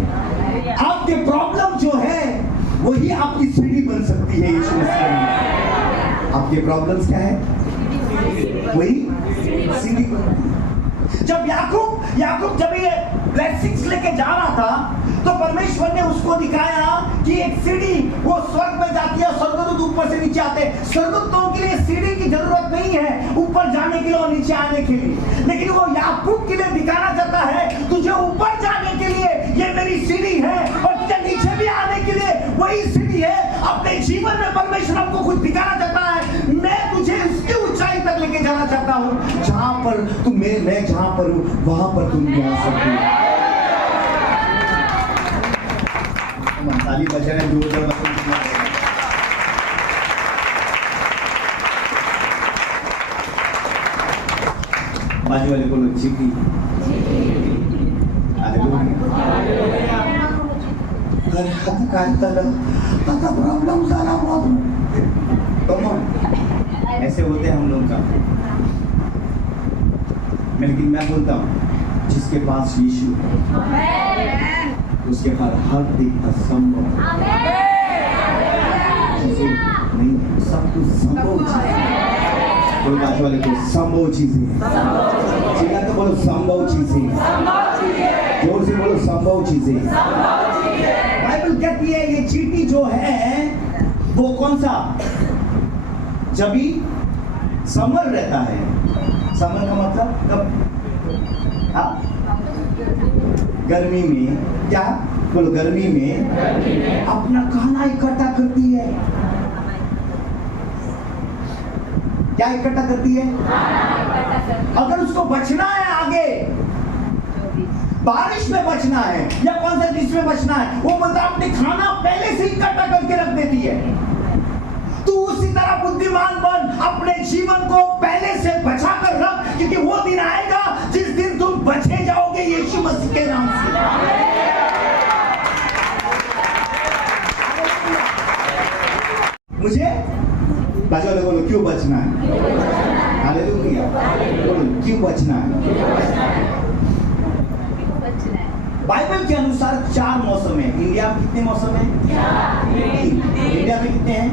आपके प्रॉब्लम जो है वही आपकी सीढ़ी बन सकती है यीशु मसीह में। आपके प्रॉब्लम्स क्या है? वही सीढ़ी बन। जब याकूब जब ये ब्लेसिंग्स लेके जा रहा था तो परमेश्वर ने उसको दिखाया कि एक सीढ़ी वो स्वर्ग में जाती है, स्वर्गदूत ऊपर से नीचे आते हैं। स्वर्गदूतों के लिए सीढ़ी की जरूरत नहीं है ऊपर जाने के लिए और नीचे आने के लिए, लेकिन वो याकूब के लिए दिखाना चाहता है तुझे ऊपर जाने के लिए ये मेरी सीढ़ी है और तुझे नीचे भी आने के लिए वही सीढ़ी है। अपने जीवन में परमेश्वर हमको कुछ दिखाना चाहता है। मैं तुझे उसकी ऊंचाई तक लेके जाना चाहता हूँ जहां पर तुम मैं जहां पर हूँ वहां पर तुम भी आ सकते हो। ताली बजाएं जोरदार। बाजू वाले बोलो चींटी। आता प्रॉब्लम सारा बहुत ऐसे होते हैं हम लोग का। लेकिन मैं बोलता हूँ जिसके पास यीशु उसके पास हर दिक असंभव। नहीं है, सब कुछ संभव चीजें हैं। कोई बात वाले को संभव चीजें हैं, चिल्ला के बोलो संभव चीजें, जोर से बोलो संभव चीजें। बाइबल कहती है ये चींटी जो है वो कौन सा, जब भी समर रहता है, समर का मतलब कब, हाँ गर्मी में, क्या बोलो गर्मी में अपना खाना इकट्ठा करती है, क्या इकट्ठा करती है, अगर उसको बचना है आगे, बारिश में बचना है या कौन सा चीज में बचना है, वो बोलता अपने खाना पहले से इकट्ठा करके रख देती है। तू उसी तरह बुद्धिमान बन, अपने जीवन को पहले से बचा कर रख, क्योंकि वो दिन आएगा जिस दिन तुम बचे जाओगे यीशु मसीह के नाम से। मुझे बाजू वाले बोलो क्यों बचना है, हालेलुया, बोलो क्यों बचना है। बाइबल के अनुसार 4 मौसम है। इंडिया में कितने मौसम है? इंडिया में कितने हैं?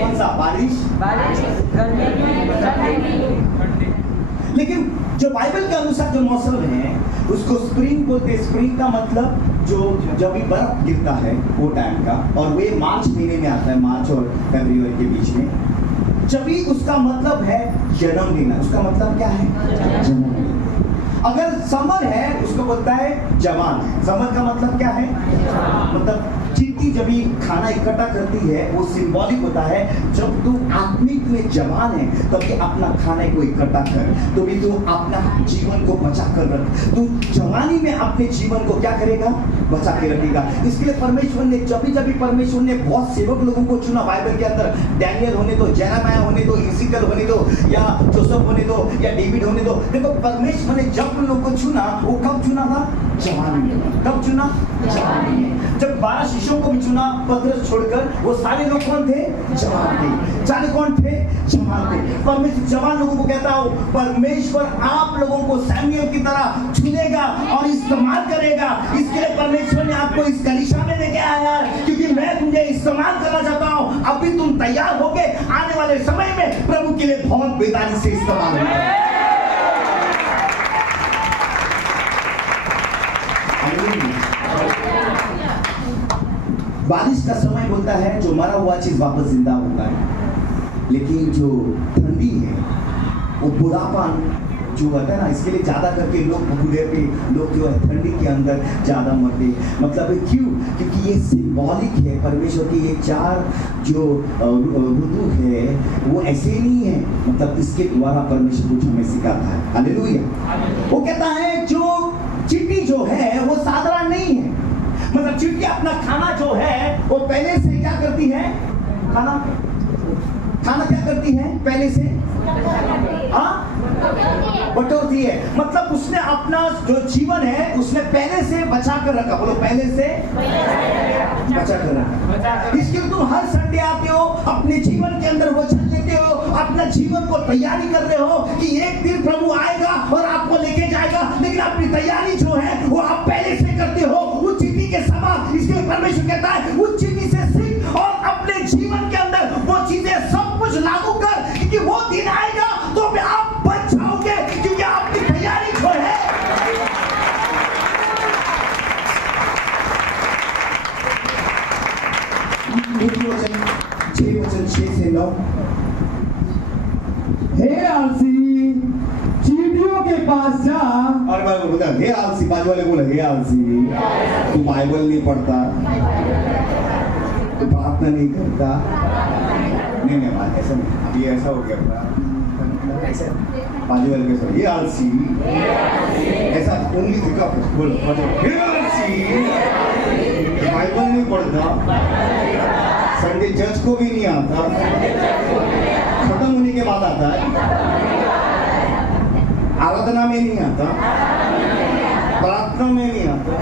कौन सा? बारिश, लेकिन जो बाइबल के अनुसार जो मौसम है उसको स्प्रिंग बोलते हैं। स्प्रिंग का मतलब जो जब भी बर्फ गिरता है वो टाइम का, और वे मार्च महीने में आता है, मार्च और फरवरी के बीच में। जब भी उसका मतलब है जन्म लेना, उसका मतलब क्या है? जन्म लेना। अगर समर है उसको बोलता है जवान। समर का मतलब क्या है? मतलब चींटी जब भी खाना इकट्ठा करती है वो सिंबॉलिक होता है, जब तू आत्मिक में जवान है तब तो अपना खाने को इकट्ठा कर, तो भी तू अपना जीवन को बचा कर रख। तू जवानी में अपने जीवन को क्या करेगा? बचा के रखेगा। इसके लिए परमेश्वर ने जब भी परमेश्वर ने बहुत सेवक लोगों को चुना बाइबल के अंदर, डैनियल होने दो, जेरेमाया होने दो, इज़िकियल होने दो, या जोसेफ होने दो, या डेविड होने दो। देखो परमेश्वर ने जब उन लोगों को चुना वो कब चुना था? जवानी में। कब चुना? जवानी में। जब 12 शिष्यों को भी चुना पतरस छोड़कर, वो सारे लोग कौन थे? जवान थे। सारे कौन थे? जवान थे। परमेश्वर जवान लोगों को कहता हो, परमेश्वर आप लोगों को सैमुएल की तरह चुनेगा और इस्तेमाल करेगा। इसके लिए परमेश्वर ने आपको इस कलीसिया में लेके आया है, क्योंकि मैं तुझे इस्तेमाल करना चाहता हूँ। अभी तुम तैयार हो गए, आने वाले समय में प्रभु के लिए बहुत बेदारी से इस्तेमाल होगा। बारिश का समय बोलता है जो मरा हुआ चीज वापस जिंदा होता है, लेकिन जो ठंडी है वो बुढ़ापन जो होता है ना, इसके लिए ज्यादा करके लोग बूढ़े पे लोग जो है ठंडी के अंदर ज्यादा मरते। मतलब क्यों? क्योंकि ये सिंबॉलिक है परमेश्वर की। ये 4 जो ऋतु है वो ऐसे नहीं है, मतलब इसके द्वारा परमेश्वर कुछ हमें सिखाता है। हालेलुया। वो कहता है जो चींटी जो है वो साधारण नहीं है। मतलब चींटी अपना खाना जो है वो पहले से क्या करती है? खाना क्या करती है? पहले से बटोरती है। मतलब उसने अपना जो जीवन है उसने पहले से बचा कर रखा। बोलो पहले से बचा कर रखा। इसके लिए तुम हर संडे आते हो, अपने जीवन के अंदर वचन लेते हो, अपना जीवन को तैयारी कर रहे हो कि एक दिन प्रभु आएगा और आपको लेके जाएगा, लेकिन अपनी तैयारी जो है वो आप पहले से करते हो उस चीटी के समान। इसके लिए परमेश्वर कहता है उस चीटी से सीख और अपने जीवन के अंदर वो चीजें सब कुछ लागू कर, क्योंकि वो दिन आएगा तो भी आप बच जाओगे, क्योंकि आपकी तैयारी जो है। वचन 6 से 9। हे आलसी, चींटियों के पास जा। और बाइबल बोलता है हे आलसी, बाजू वाले बोले हे आलसी, तू बाइबल नहीं पढ़ता, तू प्रार्थना नहीं करता। नहीं बात ऐसा नहीं, अभी ऐसा हो गया बाजू वाले के ये आलसी, ऐसा उंगली दिखा बोलो हे आलसी, बाइबल नहीं पढ़ता, संडे चर्च को भी नहीं आता, खत्म होने के बाद आता है, आराधना में नहीं आता, प्रार्थना में नहीं आता।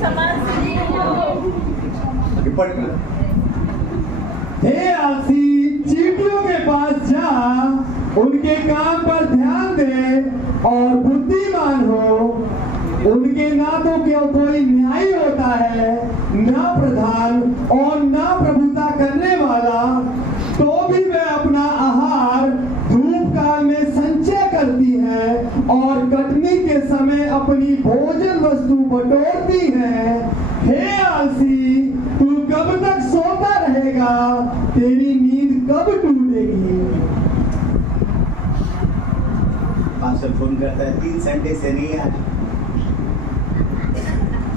समान पढ़। हे आलसी, चींटियों के पास जा, उनके काम पर ध्यान दे और बुद्धिमान हो। उनके ना तो कोई न्यायी होता है, ना प्रधान और ना प्रभुता करने वाला, तो भी वे अपना आहार धूप काल में संचय करती है और कटनी के समय अपनी भोजन वस्तु बटोरती है। हे आलसी, तू कब तक सोता रहेगा? तेरी नींद कब टूटेगी? पास्टर फोन करता है, 3 संडे से नहीं आया।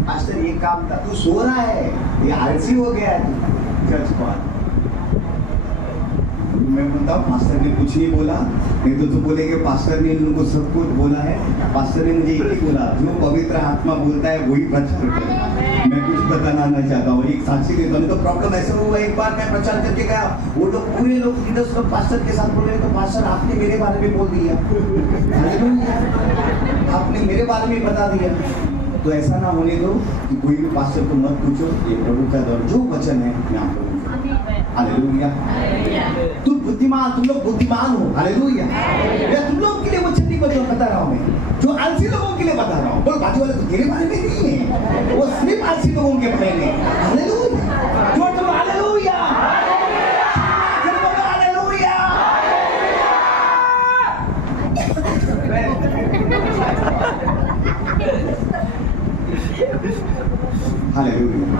पास्टर ये काम था, तू सो रहा है, ये आलसी हो गया है तू। चर्च पर मैं बोलता हूँ पास्टर ने कुछ नहीं बोला, नहीं तो बोलेंगे पास्टर ने इन लोगों को सब कुछ बोला है। पास्टर ने मुझे एक ही बोला, जो पवित्र आत्मा बोलता है वही प्रचार करे। मैं कुछ बताना नहीं चाहता हूँ, एक साक्षी देता हूँ। तो प्रॉब्लम ऐसा हुआ, एक बार मैं प्रचार करके गया, वो लोग पूरे लोग लीडर्स लोग पास्टर के साथ बोल रहे, तो पास्टर आपने मेरे बारे में बोल दिया, आपने मेरे बारे में बता दिया। तो ऐसा ना होने दो कि कोई भी पास्टर को मत पूछो, ये प्रभु का दौर, जो वचन है मैं आपको हालेलुया। तुम बुद्धिमान, तुम लोग बुद्धिमान हो, हालेलुया। मैं तुम लोग के लिए वचन नहीं बता रहा हूँ, मैं जो आलसी लोगों के लिए बता रहा हूँ। बोल बाजू वाले तो तेरे बारे में नहीं है, वो सिर्फ आलसी लोगों के बारे में। हालेलुया, जो तुम हालेलुया, हालेलुया।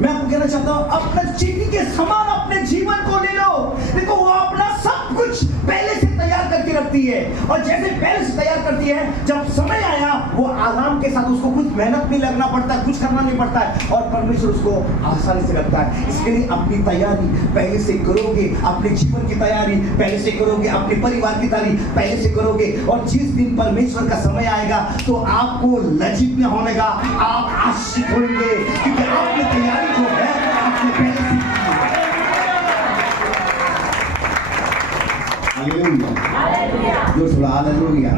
मैं आपको कहना चाहता हूँ, अपना चीनी के समान अपने जीवन को ले लो। देखो वो अपना सब कुछ पहले से तैयार करके रखती है, और जैसे पहले से तैयार करती है, जब समय आया वो आराम के साथ, उसको कुछ मेहनत नहीं लगना पड़ता, कुछ करना नहीं पड़ता है, और परमेश्वर उसको आसानी से रखता है। इसके लिए अपनी तैयारी पहले से करोगे, अपने जीवन की तैयारी पहले से करोगे, अपने परिवार की तैयारी पहले से करोगे, और जिस दिन परमेश्वर का समय आएगा तो आपको लज्जित न होने का, आप आश्रित होंगे, क्योंकि आपकी तैयारी जो है आपने पहले से की है। हालेलुया, जो सुना हालेलुया।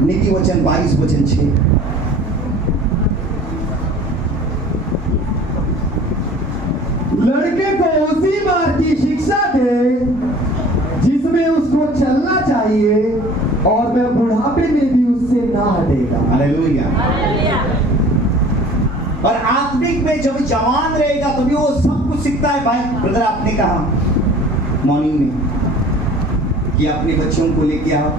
नीति वचन 22:6। लड़के को उसी मार्ग की शिक्षा दे जिसमें उसको चलना चाहिए, और वह बुढ़ापे में भी उससे ना हटेगा। हालेलुया। और आत्मिक में जब जवान रहेगा तभी वो सब कुछ सीखता है। भाई ब्रदर आपने कहा मॉर्निंग में कि अपने बच्चों को लेके आओ,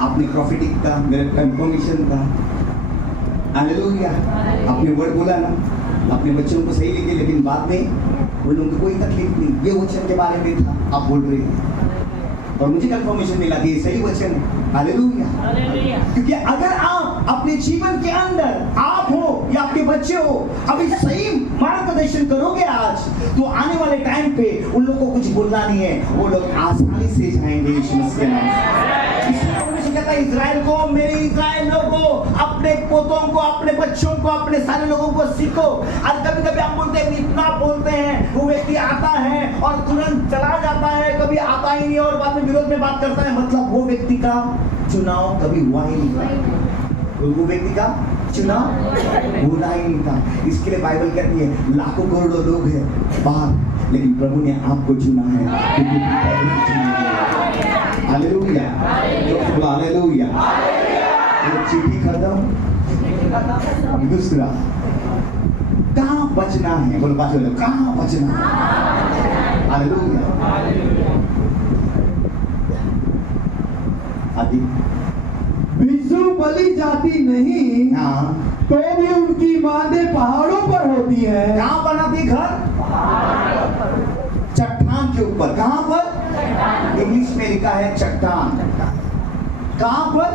आपने प्रॉफिटिक था, मेरा कंफर्मेशन था, हालेलुया। आपने वर्ड बोला ना, अपने बच्चों को सही लेके, लेकिन बाद में उन लोगों को कोई तकलीफ नहीं, ये वचन के बारे में था आप बोल रहे हैं, और मुझे कंफर्मेशन मिला कि ये सही वचन है। हालेलुया। क्योंकि अगर आप अपने जीवन के अंदर आप हो या आपके बच्चे हो अभी सही मार्गदर्शन करोगे आज, तो आने वाले टाइम पे उन लोगों को कुछ बोलना नहीं है, वो लोग आसानी से जाएंगे यीशु मसीह के नाम से। इसलिए परमेश्वर कहता है इस्राएल को, मेरे इस्राएल लोगों, अपने पोतों को, अपने बच्चों को, अपने सारे लोगों को सीखो। और कभी कभी हम बोलते हैं, इतना बोलते हैं, वो व्यक्ति आता है और तुरंत चला जाता है, कभी आता ही नहीं और बाद में विरोध में बात करता है, मतलब वो व्यक्ति का चुनाव कभी हुआ ही नहीं था। वो व्यक्ति का चुनाव होना ही नहीं था। इसके लिए बाइबल कहती है लाखों करोड़ों लोग हैं बाहर, लेकिन प्रभु ने आपको चुना है। Hallelujah, hallelujah. चिट्ठी खत्म, दूसरा कहाँ बचना है, बोलो पास बोलो, कहाँ बचना है। हालेलुया। आदि बिच्छू बलि जाती नहीं, हाँ, तो भी उनकी मांदें पहाड़ों पर होती है। कहाँ बनाती घर? चट्टान के ऊपर। कहाँ पर? इंग्लिश में लिखा है चट्टान। कहाँ पर?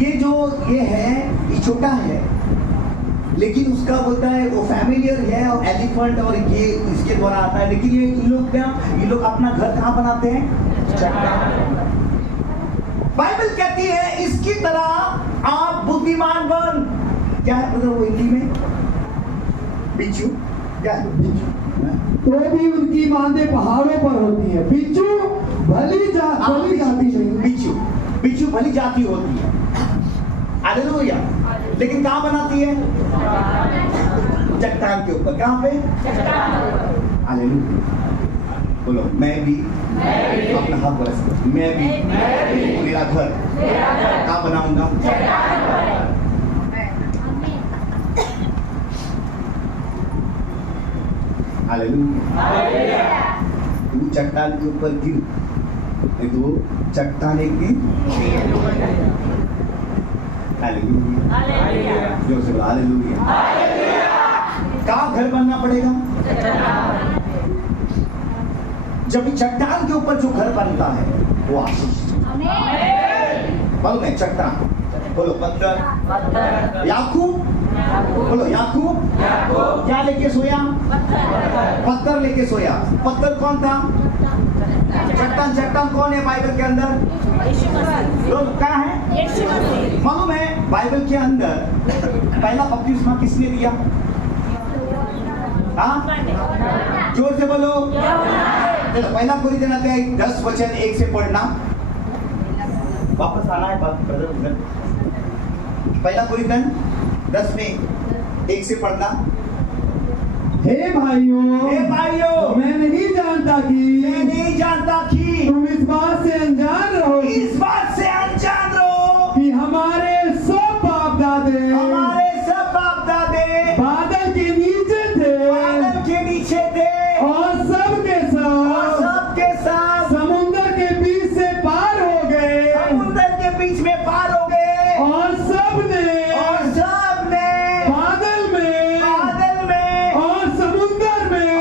ये जो ये है, ये छोटा है, लेकिन उसका बोलता है वो फैमिलियर है, और एलिफेंट और ये इसके द्वारा आता है। लेकिन ये लोग अपना घर कहाँ बनाते हैं? चट्टान। बाइबल कहती है इसकी तरह आप बुद्धिमान बन। क्या है ब्रदर वो हिंदी में? बिच्छू। क्या है? बिच्छू। तो भी उनकी मांदें पहाड़ों पर होती है। बिच्छू भली जाती नहीं। बिच्छू भली जाती होती है। हालेलुया। लेकिन कहाँ बनाती है? चट्टान के ऊपर। कहाँ पे? हालेलुया। बोलो मैं भी अपना हाथ बोला मैं भी मेरा घर कहाँ बनाऊंगा? हालेलुया। तू चट्टान के ऊपर गिर नहीं तो चट्टान एक गिर। हालेलुया। जोर से बोलो हालेलुया। कहाँ घर बनना पड़ेगा? जब चट्टान के ऊपर जो घर बनता है वो आशीष। बोलो मैं चट्टान। बोलो पत्थर। याकूब। बोलो याकूब क्या लेके सोया? पत्थर लेके सोया। पत्थर कौन था? चट्टान। चट्टान कौन है बाइबल के अंदर? लोग क्या है? मालूम है बाइबल के अंदर पहला बपतिस्मा किसने दिया? हाँ जोर से बोलो। चलो पहला कोरिन्थियन अध्याय 10 वचन 1 से पढ़ना। वापस आना है ब्रदर। पहला कोरिन्थियन 10 में 1 से पढ़ना। हे भाइयों मैं नहीं जानता कि तुम इस बात से अनजान रहो कि हमारे सब बाप दादे बादल के नीचे थे और सबके साथ समुद्र के बीच से पार हो गए और सबने बादल में और समुद्र में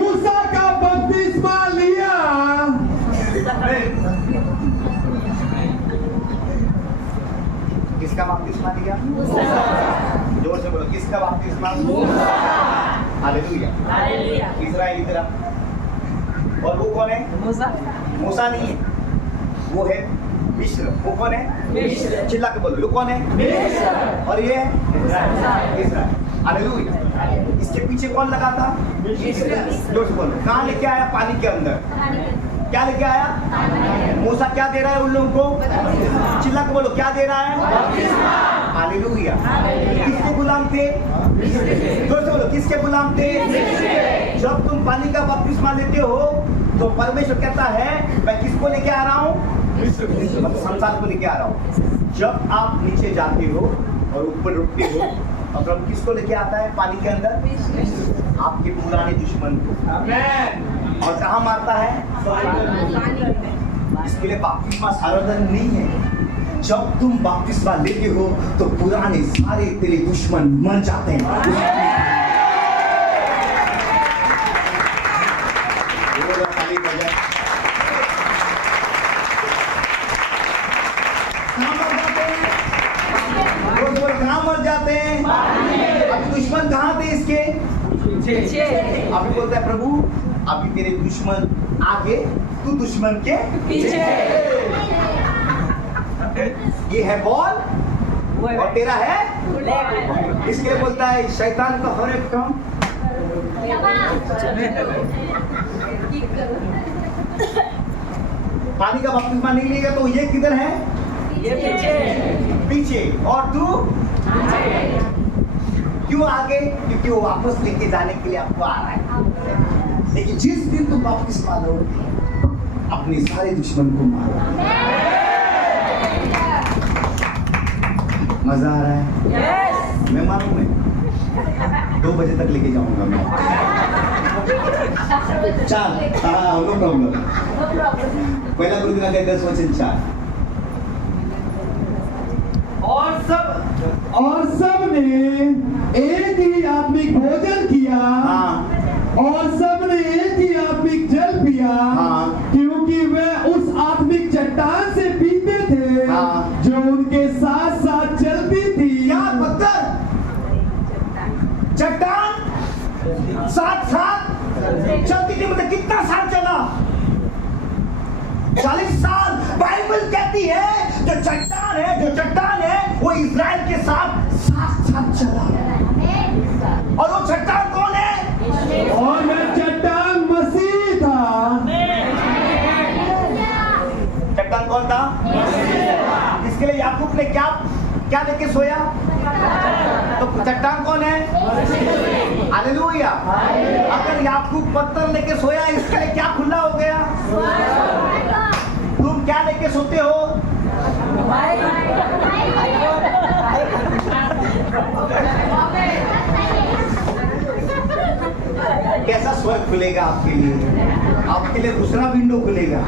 मूसा का बपतिस्मा लिया। किसका बपतिस्मा लिया? जोर से बोलो किसका बपतिस्मा? हालेलुया। इस्राएली तरफ। और वो कौन है? मूसा नहीं है, वो है मिस्र। वो कौन है? चिल्ला के बोलो वो कौन है? और ये इस्राएल। हालेलुया। इसके पीछे कौन लगा था? जोर से बोलो। कहाँ लेके आया? पानी के अंदर। क्या लेके आया? मूसा क्या दे रहा है उन लोगों को? चिल्ला के बोलो क्या दे रहा है? हालेलुया। किसके गुलाम थे? जोर से बोलो किसके गुलाम थे? जब तुम पानी का बपतिस्मा लेते हो तो परमेश्वर कहता है मैं किसको लेके आ रहा हूँ? संसार को लेके आ रहा हूँ। जब आप नीचे जाते हो और ऊपर रुकते हो और प्रभु किसको लेके आता है पानी के अंदर? आपके पुराने दुश्मन को। और कहाँ मारता है? इसके लिए बपतिस्मा सार्वजनिक नहीं है। जब तुम बपतिस्मा लेते हो तो पुराने सारे तेरे दुश्मन मर जाते हैं। कहाँ मर जाते हैं? अभी दुश्मन कहाँ थे इसके? अभी बोलता है प्रभु अभी तेरे दुश्मन आगे तू दुश्मन के पीछे। ये है बॉल और तेरा है। इसके लिए बोलता है शैतान का हर एक काम पानी का बपतिस्मा नहीं लेगा तो ये किधर है? पीछे। और तू क्यों आगे? क्योंकि वो वापस लेके जाने के लिए आपको आ रहा है। लेकिन जिस दिन तुम बपतिस्मा लोगे अपने सारे दुश्मन को मारो। मजा आ रहा है? मैं मालूम है 2 बजे तक लेके जाऊंगा मैं। चार नो प्रॉब्लम। पहला कोरिन्थियन अध्याय 10 वचन 4। और सब ने एक ही आत्मिक भोजन किया और सब ने एक ही आत्मिक जल पिया क्योंकि वे उस आत्मिक चट्टान से पीते थे जो उनके साथ साथ चलती थी। क्या पत्थर? चट्टान साथ चलती थी। मतलब कितना साल चला? 40 साल। बाइबल कहती है जो चट्टान है वो इज़राइल के साथ चला। और वो चट्टान कौन है? और वह चट्टान मसीह था। चट्टान कौन था? इसके लिए याकूब ने क्या क्या लेके सोया? तो चट्टान कौन है? हालेलुया। अगर याकूब पत्थर लेके सोया, इसके लिए क्या खुला हो गया? तुम क्या लेके सोते हो? कैसा स्वर्ग खुलेगा आपके लिए? आपके लिए दूसरा विंडो खुलेगा।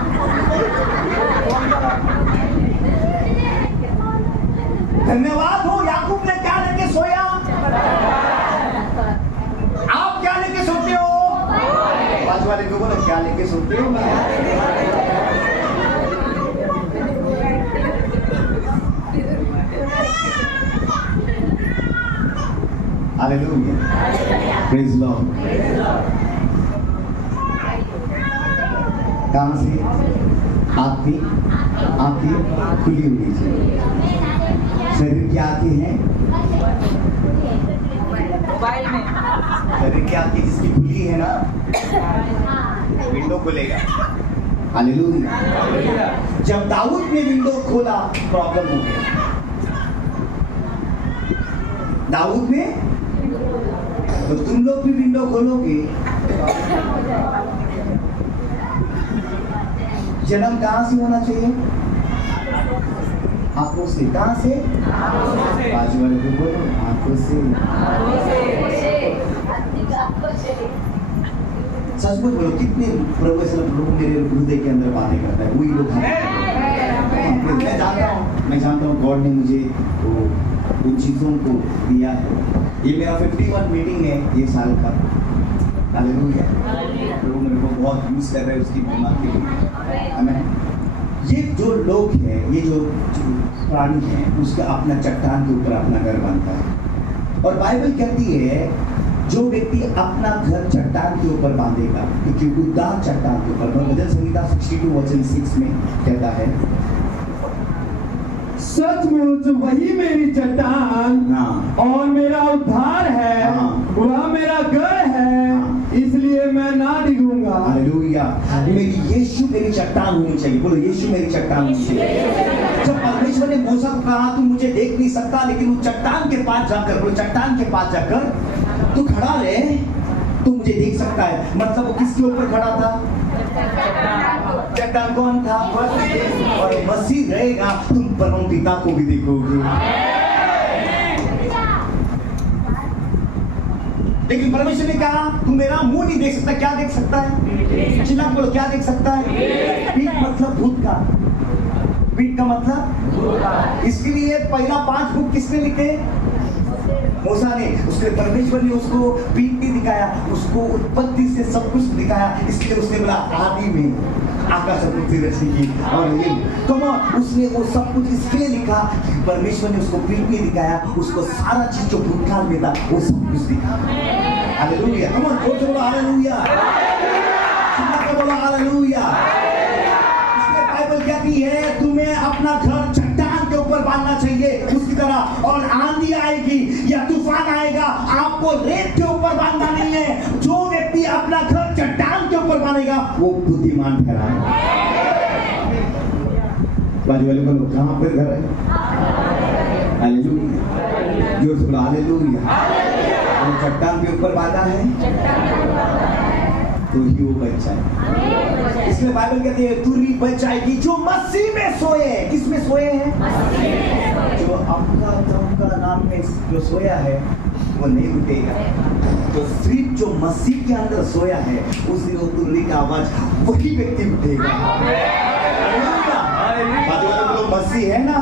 धन्यवाद हो, याकूब ने क्या लेके सोया? आप क्या लेके सोते हो? बाजू वाले को बोलो, क्या लेके सोते हो? Hallelujah, praise Lord. कहां से? आंखें खुली हुई चाहिए। शरीर की आंखें हैं, मोबाइल में शरीर की आंखें जिसकी खुली है ना, विंडो खुलेगा। हालेलुया। जब दाऊद ने विंडो खोला, प्रॉब्लम हो गया। दाऊद ने, तो तुम लोग भी विंडो खोलोगे। जन्म कहां से होना चाहिए? आंखों से। कहां से? बाजू वाले को बोलो, आंखों से। सच में बोलो, कितने प्रभु ऐसे लोग मेरे हृदय के अंदर बातें करता है, वही लोग हैं। मैं जानता हूँ गॉड ने मुझे उन चीजों को दिया है। ये मेरा 51 मीटिंग है ये साल का। हालेलुया। प्रभु मेरे को बहुत यूज कर रहे हैं उसकी महिमा के लिए। आमीन। ये जो लोग हैं, ये जो प्राणी हैं, उसका अपना चट्टान के ऊपर अपना घर बनता है। और बाइबल कहती है जो व्यक्ति अपना घर चट्टान के ऊपर बांधेगा, क्योंकि उद्धार चट्टान के ऊपर। भजन संहिता 62 वचन 6 में कहता है, सचमुच वही मेरी चट्टान और मेरा उद्धार है, वह मेरा घर है, इसलिए मैं ना डिगूंगा। हालेलुया। मेरी यीशु मेरी चट्टान होनी चाहिए। बोलो, यीशु मेरी चट्टान होनी चाहिए। जब परमेश्वर ने मूसा को कहा तू मुझे देख नहीं सकता, लेकिन वो चट्टान के पास जाकर, बोलो चट्टान के पास जाकर तू खड़ा रहे, तू मुझे देख सकता है। मतलब वो किसके ऊपर खड़ा था? चट्टान कौन था? और मसीह रहेगा, तुम परम पिता को भी देखोगे। लेकिन परमेश्वर ने कहा तू मेरा मुंह नहीं देख सकता। क्या देख सकता है? चिल्ला बोलो, क्या देख सकता है? पीठ मतलब भूत का। पीठ का मतलब, इसके लिए पहला 5 बुक किसने लिखे? मूसा ने। उसके परमेश्वर ने उसको पीठ नहीं दिखाया, उसको उत्पत्ति से सब कुछ दिखाया। इसलिए उसने बोला आदि में आकाश और पृथ्वी रची की। और ये उसने वो सब कुछ इसलिए लिखा कि परमेश्वर ने उसको पीठ नहीं दिखाया, उसको सारा चीज जो भूतकाल में था वो सब कुछ दिखा। हालेलुया। कम ऑन, बोलो हालेलुया। चिल्ला के बोलो हालेलुया। इसलिए बाइबल कहती है तुम्हें अपना घर चट्टान के ऊपर बांधना चाहिए उसकी तरह। और आंधी आएगी या तूफान आएगा, आपको रेत के ऊपर बांधना नहीं है। जो व्यक्ति अपना घर चट्टान के ऊपर बांधेगा वो बुद्धिमान ठहराएगा। बाजू वाले को कहां पर घर है? हालेलुया। जोर से बोलो हालेलुया। वो चट्टान के ऊपर बांधा है तो ही वो बच जाए। इसलिए बाइबल कहती है तू भी बच जाएगी जो मसीह में सोए। किस में सोए हैं? जो आपका नाम में जो सोया है वो नहीं उठेगा। तो सिर्फ जो मसीह के अंदर सोया है उसी वो तुरली का आवाज वही व्यक्ति उठेगा। बोलो मसीह है ना?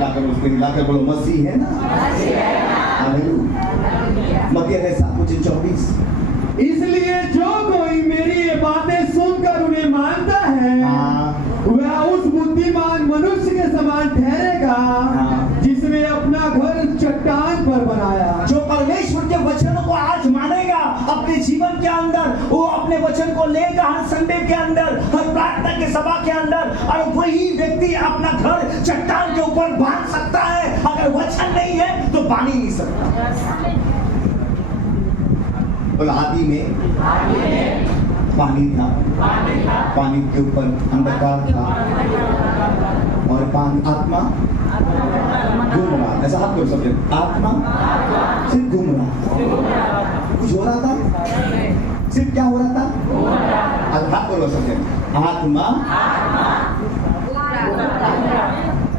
लाकर बोलो मसीह है ना? मत्ती 7:24। इसलिए जो कोई मेरी ये बातें सुनकर उन्हें मानता है वह उस बुद्धिमान मनुष्य के समान ठहरेगा जिसने अपना घर चट्टान पर बनाया। जो परमेश्वर के वचनों को आज मानेगा अपने जीवन के अंदर, वो अपने वचन को लेगा हर संडे के अंदर, हर प्रार्थना के सभा के अंदर, और वही व्यक्ति अपना घर चट्टान के ऊपर बांध सकता है। अगर वचन नहीं है तो बांध ही नहीं सकता। आदि में पानी था, पानी के ऊपर अंधकार था, और आत्मा घूम रहा। ऐसा हाथ करो सबसे, आत्मा सिर्फ घूम रहा। कुछ हो रहा था? सिर्फ क्या हो रहा था? हाथ करो सबसे, आत्मा।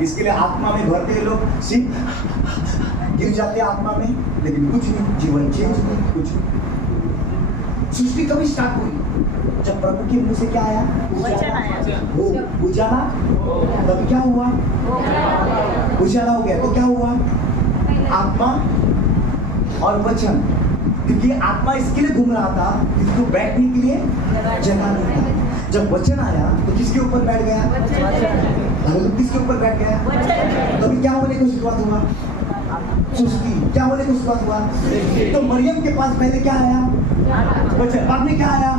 इसके लिए आत्मा में भरते हैं लोग, सिर्फ गिर जाते हैं आत्मा में, लेकिन कुछ नहीं, जीवन चेंज नहीं, कुछ नहीं। सृष्टि कभी स्टार्ट हुई? जब प्रभु के मुंह से क्या आया? उजाला। तब क्या हुआ? उजाला हो गया। तो क्या हुआ? आत्मा और वचन। क्योंकि आत्मा इसके लिए घूम रहा था, इसको बैठने के लिए जगह नहीं था। जब वचन आया तो किसके ऊपर बैठ गया? किसके ऊपर बैठ गया? तभी क्या होने की शुरुआत हुआ? सृष्टि। क्या होने की शुरुआत हुआ? तो मरियम के पास पहले क्या आया? वचन। बाद में क्या आया?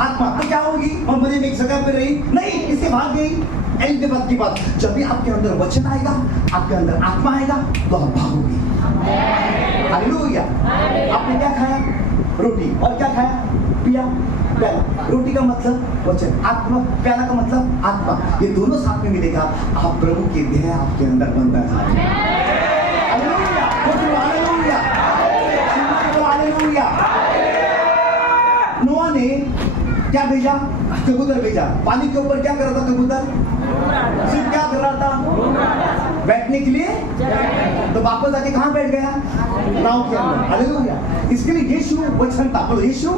आत्मा। तो क्या होगी? और मरियम एक जगह पे रही नहीं, इससे भाग गई। एंड बात की बात, जब भी आपके अंदर वचन आएगा, आपके अंदर आत्मा आएगा, तो आप भागोगे। हालेलुया। आपने क्या खाया? रोटी। और क्या खाया? पिया, प्याला। रोटी का मतलब वचन, आत्मा, प्याला का मतलब आत्मा। ये दोनों साथ में मिलेगा, आप प्रभु के देह आपके अंदर बनता है। हालेलुया। हालेलुया। हालेलुया। नोआ ने क्या भेजा? कबूतर भेजा। पानी के ऊपर क्या कर रहा था कबूतर? सिर्फ क्या कर रहा था? बैठने के लिए। तो वापस आके कहाँ बैठ गया? नाव के अंदर। हालेलुया। इसके लिए यीशु वचन था। बोलो यीशु।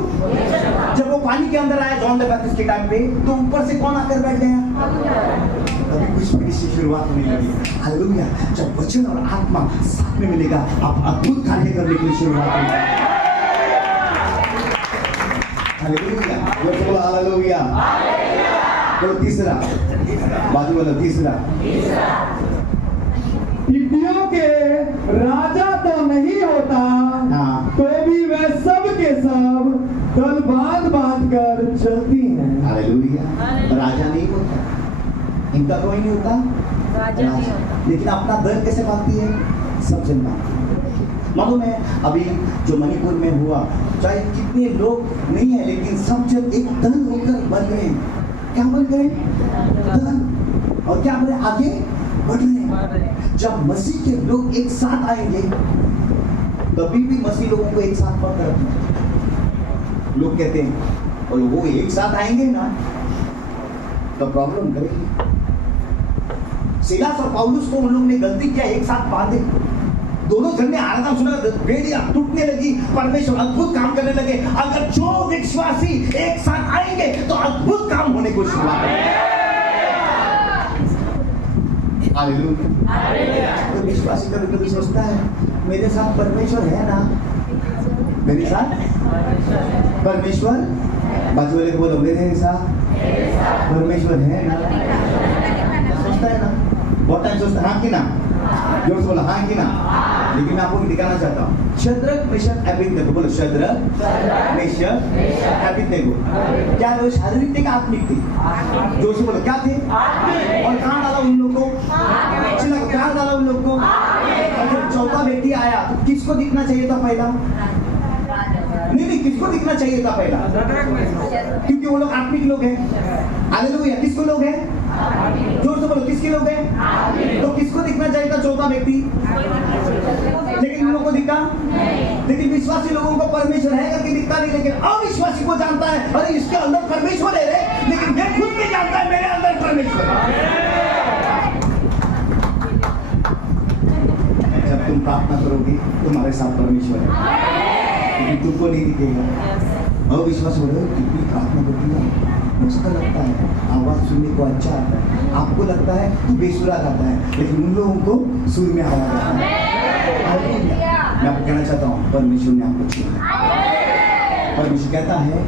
जब वो पानी के अंदर आया जॉन द बैप्टिस्ट के टाइम पे, तो ऊपर से कौन आकर बैठ गया? अभी कुछ भी इसकी शुरुआत होने लगी। हालेलुया। जब वचन और आत्मा साथ में मिलेगा, आप अद्भुत कार्य करने की शुरुआत होगी। हालेलुया। बोलो हालेलुया। बोलो तीसरा, बाजू बोलो तीसरा। टिड्डियों के राजा तो नहीं होता, हाँ। तो भी वह सब के सब दल बांध कर चलती हैं। हालेलुया। राजा नहीं होता, इनका कोई नहीं होता राजा नहीं होता। लेकिन अपना दल कैसे बांधती है? सब जनता। मालूम है अभी जो मणिपुर में हुआ, चाहे कितने लोग नहीं है, लेकिन सब जन एक दल होकर बन गए। क्या बन गए? दल। और क्या बने? आगे बढ़ रहे हैं। जब मसीह के लोग एक साथ आएंगे, तभी भी मसीह लोगों को एक साथ पकड़ रखना। लोग कहते हैं और वो एक साथ आएंगे ना तो प्रॉब्लम करेगी। सीलास और पौलुस को उन लोगों ने गलती किया, एक साथ बांधे। दोनों जन ने आराधना सुना, बेड़ियां टूटने लगी, परमेश्वर अद्भुत काम करने लगे। अगर जो विश्वासी एक साथ आएंगे तो अद्भुत काम होने को शुरुआत है। हालेलुया। तो विश्वासी कभी कभी सोचता है मेरे साथ परमेश्वर है ना, मेरे साथ परमेश्वर। बाजू वाले को बोलो मेरे साथ परमेश्वर है ना। सोचता है ना, बहुत टाइम सोचता है। हाँ कि ना? जोर से बोला हाँ कि ना। लेकिन मैं आपको दिखाना चाहता हूँ, शद्रक मेशक अबेदnego। बोलो शद्रक मेशक अबेदnego। क्या वो शारीरिक थे कि आत्मिक थे? जोर से बोलो क्या थे? और कहाँ डाला उन लोगों को? कहाँ डाला उन लोगों को? और जब चौथा व्यक्ति आया तो किसको दिखना चाहिए था पहला? नहीं, किसको दिखना चाहिए था पहला? क्योंकि वो लोग आत्मिक लोग हैं। हालेलुया। किसको लोग हैं? जोर से बोलो किसके लोग हैं? तो किसको दिखना चाहिए था चौथा व्यक्ति? लेकिन उन लोगों को दिखा। लेकिन विश्वासी लोगों को परमेश्वर है करके दिखता नहीं, लेकिन अविश्वासी को जानता है अरे इसके अंदर परमेश्वर है रे, लेकिन मैं खुद नहीं जानता है मेरे अंदर परमेश्वर है। जब तुम प्रार्थना करोगे तुम्हारे साथ परमेश्वर है, लेकिन तुमको नहीं दिखेगा। अविश्वास हो रहे हो, कितनी प्रार्थना करती है, मुझको लगता है आवाज सुनने को अच्छा आता है, आपको लगता है तू बेसुरा गाता है, लेकिन उन लोगों को सुर में आवाज आता है। मैं आपको कहना चाहता हूँ परमेश्वर ने आपको चुना। परमेश्वर कहता है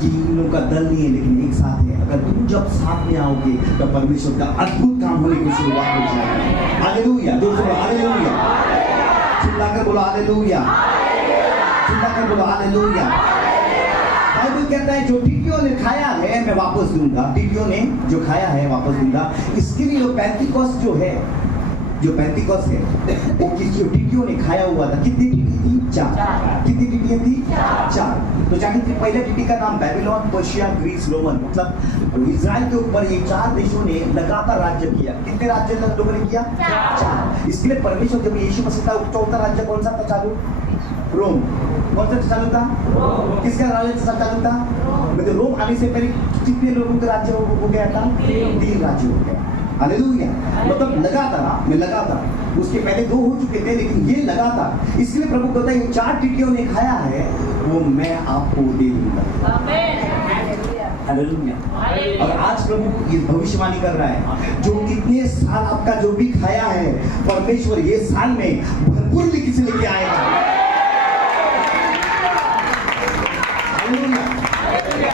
कि इन लोगों का दल नहीं है लेकिन एक साथ है। अगर तुम जब साथ में आओगे तो परमेश्वर का अद्भुत काम होने की शुरुआत हो जाएगी। हालेलुया। दोस्तों हालेलुया। चिल्लाकर बोलो हालेलुया। चिल्लाकर बोलो हालेलुया। बाइबल कहता है जो टिड्डियों ने खाया है मैं वापस दूंगा। टिड्डियों ने जो खाया है वापस दूंगा। इसके लिए वो पेंटिकॉस्ट जो है, जो पेंटिकॉस्ट है वो किस जो टिड्डियों ने खाया हुआ था, कितनी टिड्डी थी? 4। कितनी टिड्डियां थी? 4। तो जाके पहले टिड्डी का नाम बेबीलोन, पर्शिया, ग्रीस, रोमन, मतलब इजराइल के ऊपर ये 4 देशों ने लगातार राज्य किया। कितने राज्य लोगों ने किया? 4। इसके लिए परमेश्वर जब यीशु मसीह का चौथा राज्य कौन सा था चालू? रोम। कौन सा चालू था? किसका राज्य चालू था? मतलब रोम आने से पहले कितने लोगों का राज्य हो गया था? 3 राज्य हो गया। हालेलुया। मतलब लगातार, मैं लगातार, उसके पहले 2 हो चुके थे लेकिन ये लगातार, इसलिए प्रभु कहता है 4 टिड्डियों ने खाया है वो मैं आपको दे दूंगा। हालेलुया। और आज प्रभु ये भविष्यवाणी कर रहा है, जो इतने साल आपका जो भी खाया है परमेश्वर ये साल में भरपूर किसी लेके आएगा। हालेलुया।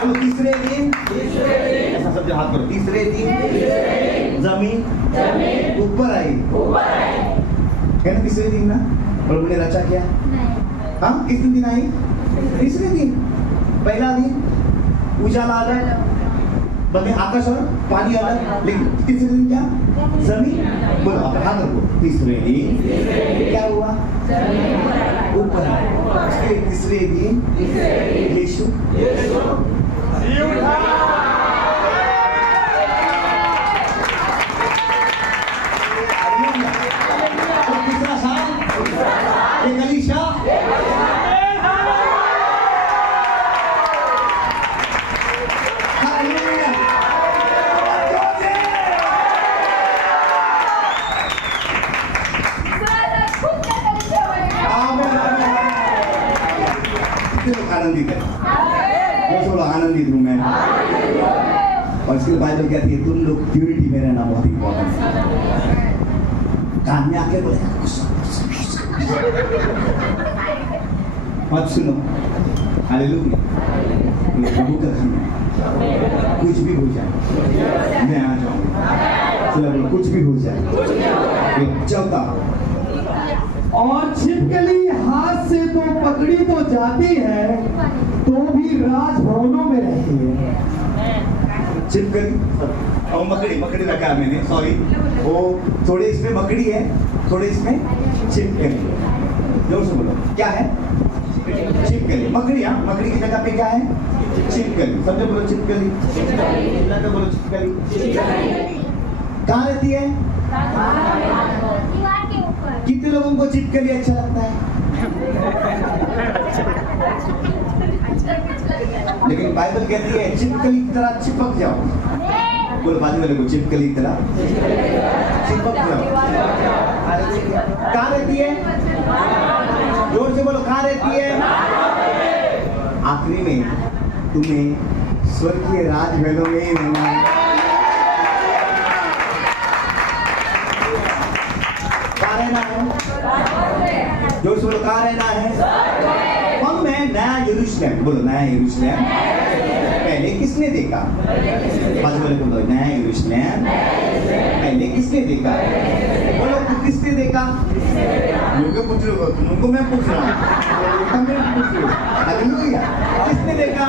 तो तीसरे दिन, ऐसा सब हाथ करो, तीसरे दिन जमीन ऊपर आई है ना? तीसरे दिन ना प्रभु ने रचा क्या? हाँ, किस दिन आई? तीसरे दिन। पहला दिन उजाला अलग, बने आकाश और पानी अलग, लेकिन तीसरे दिन क्या? जमीन। बोलो आप हाथ रखो। तीसरे दिन क्या हुआ? ऊपर आया। तीसरे दिन यीशु तीसरा साल एक अलीशा आनंदित है। आनंदित हूँ मैं। और इसके बाइबल कहती है तुम लोग प्यूरिटी में रहना बहुत इंपॉर्टेंट है। कान में आके बोले मत सुनो। हालेलुया। प्रभु का धन है, कुछ भी हो जाए मैं आ जाऊंगा। चलो बोलो कुछ भी हो जाए। चौथा, और छिपकली हाथ से तो पकड़ी तो जाती है तो भी राजभवनों में रहती है। छिपकली और मकड़ी रखा है मैंने, सॉरी, वो थोड़े इसमें मकड़ी है, थोड़े इसमें छिपकली। जोर से बोलो क्या है? छिपकली। मकड़ी, हाँ, मकड़ी की जगह पे क्या है? छिपकली। सबसे बोलो छिपकली। बोलो छिपकली। कहाँ रहती है? कितने लोगों को छिपकली अच्छा लगता है? लेकिन बाइबल कहती है छिपकली की तरह चिपक जाओ। बोलो बाजू वाले को, छिपकली की तरह चिपक जाओ। कहाँ रहती है? जोर से बोलो कहाँ रहती है? आखिरी में तुम्हें स्वर्गीय राजमहलों में ही रहना है। कहाँ रहना है? जोर से बोलो कहाँ रहना है? कौन में? नया यरूशलेम। बोलो नया यरूशलेम पहले किसने देखा? बाजू वाले को बोलो नया यरूशलेम पहले किसने देखा? बोलो किसने देखा? लोग पूछ रहे हो, तुमको मैं पूछ रहा हूँ। हालेलुया। किसने देखा?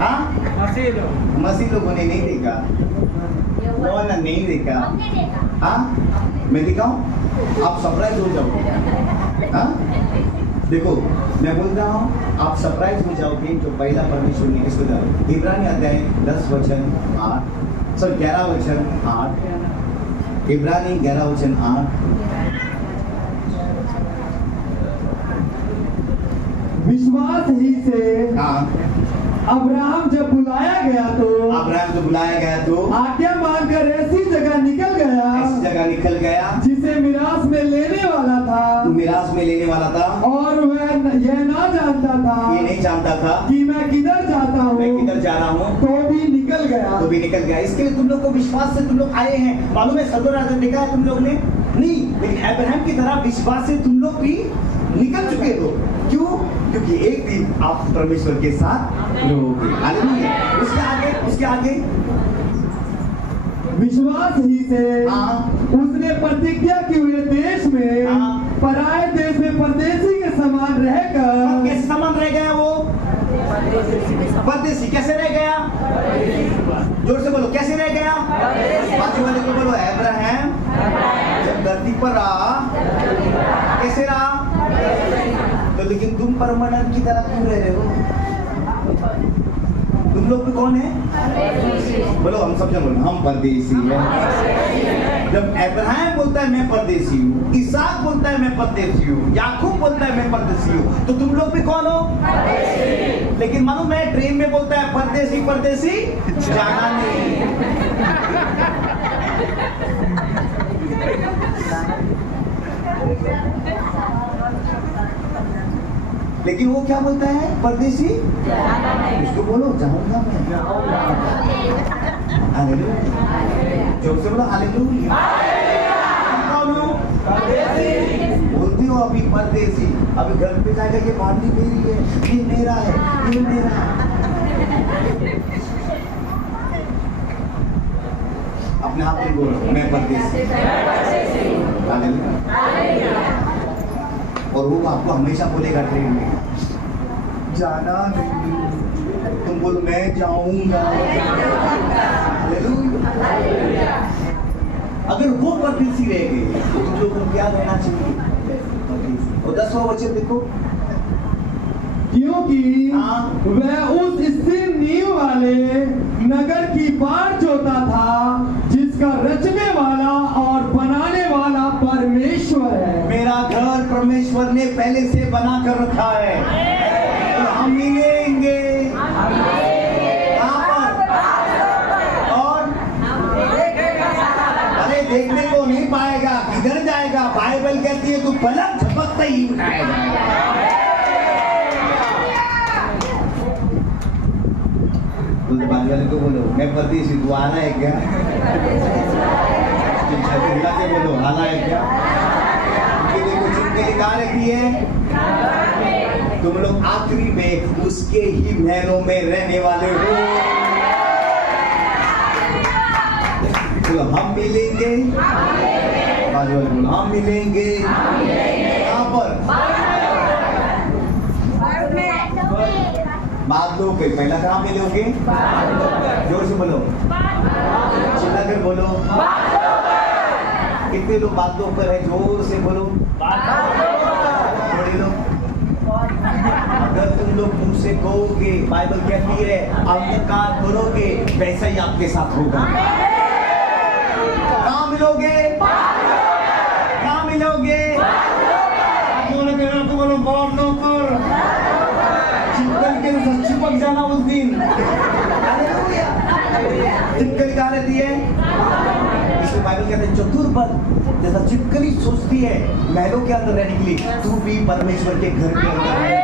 हाँ, मसीह लोगों ने नहीं देखा। कौन नहीं देखा? हाँ, मैं दिखाऊं? आप सरप्राइज हो जाओगे। हाँ, देखो मैं बोल रहा हूँ आप सरप्राइज हो जाओगे। जो पहला परमेश्वर ने इसको दिया, इब्रानी अध्याय 10 वचन 8, सॉरी 11 वचन 8, इब्रानी 11 वचन 8। विश्वास ही से हाँ, अब्राहम जब बुलाया गया तो आज्ञा मानकर ऐसी जगह निकल गया जिसे मिरास में लेने वाला था। और वह यह ना जानता था, ये नहीं जानता था कि मैं किधर जाता हूँ, मैं किधर जा रहा हूँ, तो भी निकल गया। इसके लिए तुम लोग को विश्वास से तुम लोग आए हैं। मालूम है सदर राजा देखा है तुम लोग ने? नहीं, लेकिन अब्राहम की तरह विश्वास से तुम लोग भी निकल चुके हो। क्यों? क्योंकि एक दिन आप परमेश्वर के साथ रहोगे। हालेलुया। उसके आगे विश्वास ही से हाँ, उसने प्रतिज्ञा की हुए देश में हाँ, पराये देश में परदेशी के समान रहकर। कैसे समान रह गया वो? परदेशी कैसे रह गया? जोर से बोलो कैसे रह गया? बाकी वाले को बोलो अब्राहम जब धरती पर रहा कैसे रहा? तो लेकिन तुम परमानेंट की तरह क्यों रह रहे हो? तुम लोग भी कौन है? बोलो, हम सब जन बोलो, हम परदेसी हैं। जब अब्राहम बोलता है मैं परदेसी हूँ, इसहाक बोलता है मैं परदेसी हूँ, याकूब बोलता है मैं परदेसी हूँ, तो तुम लोग भी कौन हो? लेकिन मानो मैं ट्रेन में बोलता है परदेसी परदेसी जाना नहीं। लेकिन वो क्या बोलता है? परदेसी उसको बोलो जाऊंगा मैं। हालेलुया, जोर से बोलो हालेलुया। कौन हो? बोलते हो अभी परदेसी, अभी घर पे जाकर ये पार्टी मेरी है, ये मेरा है, ये मेरा है। अपने आप में बोलो मैं परदेसी। हालेलुया। और वो आपको हमेशा बोलेगा ट्रेन में जाना नहीं, तुम बोलो मैं जाऊंगा। हालेलुया। अगर वो परदेसी रह गए तो तुम लोगों को क्या रहना चाहिए? और 10वां वचन देखो, क्योंकि हाँ। वह उस स्थिर नींव वाले नगर की बाट जोता था जिसका रचने वाला और बनाने वाला परमेश्वर है। मेरा घर परमेश्वर ने पहले से बना कर रखा है, और हम मिलेंगे कहाँ पर? और अरे देखने को नहीं पाएगा, किधर जाएगा? बाइबल कहती है तू पलक झपकते ही उठाया जाएगा। बात वाले को बोलो मैं परदेसी, तू आना है क्या? के बोलो आना है क्या? देखो चिपके कहाँ रखी है? तुम लोग आखिरी में उसके ही महलों में रहने वाले हो। तो हम मिलेंगे, हम मिलेंगे कहाँ पर? बादलों पे। पहला कहाँ मिलोगे? जोर से बोलो, चिल्ला कर बोलो। कितने लोग बादलों पर है? जोर से बोलो। थोड़े लोग। अगर तुम लोग मुंह से कहोगे, बाइबल कहती है अंधकार करोगे, वैसा ही आपके साथ होगा। कहाँ मिलोगे? कहाँ मिलोगे? बोलो बादलों पर चिपक जाना उस दिन। चिपकली कहाँ रहती है? इसमें बाइबल कहते हैं चतुर बन जैसा चिपकली सोचती है महलों के अंदर रहने के लिए, तू भी परमेश्वर के घर के अंदर है।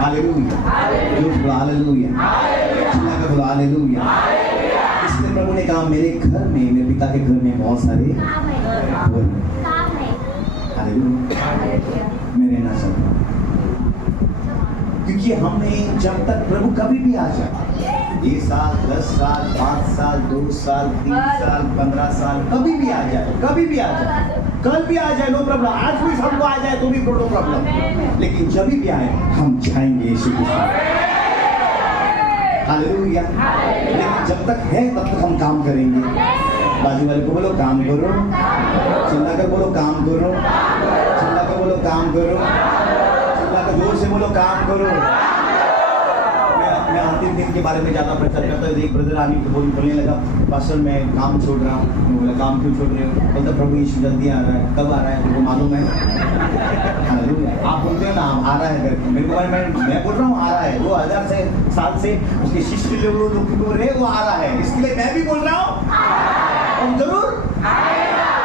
हालेलुया, हालेलुया, चिल्ला कर बोलो हालेलुया। इसलिए प्रभु ने कहा मेरे घर में, मेरे पिता के घर में बहुत सारे हालेलुया, मैं रहना चाहता हूँ। क्योंकि हमें जब तक प्रभु कभी भी आ जाए, 1 साल, 10 साल, 5 साल, 2 साल, 3 साल, 15 साल, कभी भी आ जाए, कभी भी आ जाए, कल भी आ जाए, नो प्रॉब्लम। आज भी सबको आ जाए तो भी नो प्रॉब्लम। लेकिन जब भी आए हम जाएंगे यीशु के साथ। हालेलुया। लेकिन जब तक है तब तक हम काम करेंगे। बाजू वाले को बोलो काम करो, चिल्ला कर बोलो काम करो, चिल्ला कर बोलो काम करो, जोर से बोलो काम करो। मैं अंतिम दिन के बारे में ज्यादा प्रचार करता हूँ। एक ब्रदर आने को बोलने लगा पास्टर मैं काम छोड़ रहा हूँ। मैं बोला काम क्यों छोड़ रहे हो? बोलता प्रभु यीशु जल्दी आ रहा है। कब आ रहा है तुमको मालूम है? आप बोलते हो ना आ रहा है करके, मेरे को मैं बोल रहा हूँ आ रहा है। 2000 साल से उसके शिष्य लोग बोल रहे वो आ रहा है, इसके लिए मैं भी बोल रहा हूँ और जरूर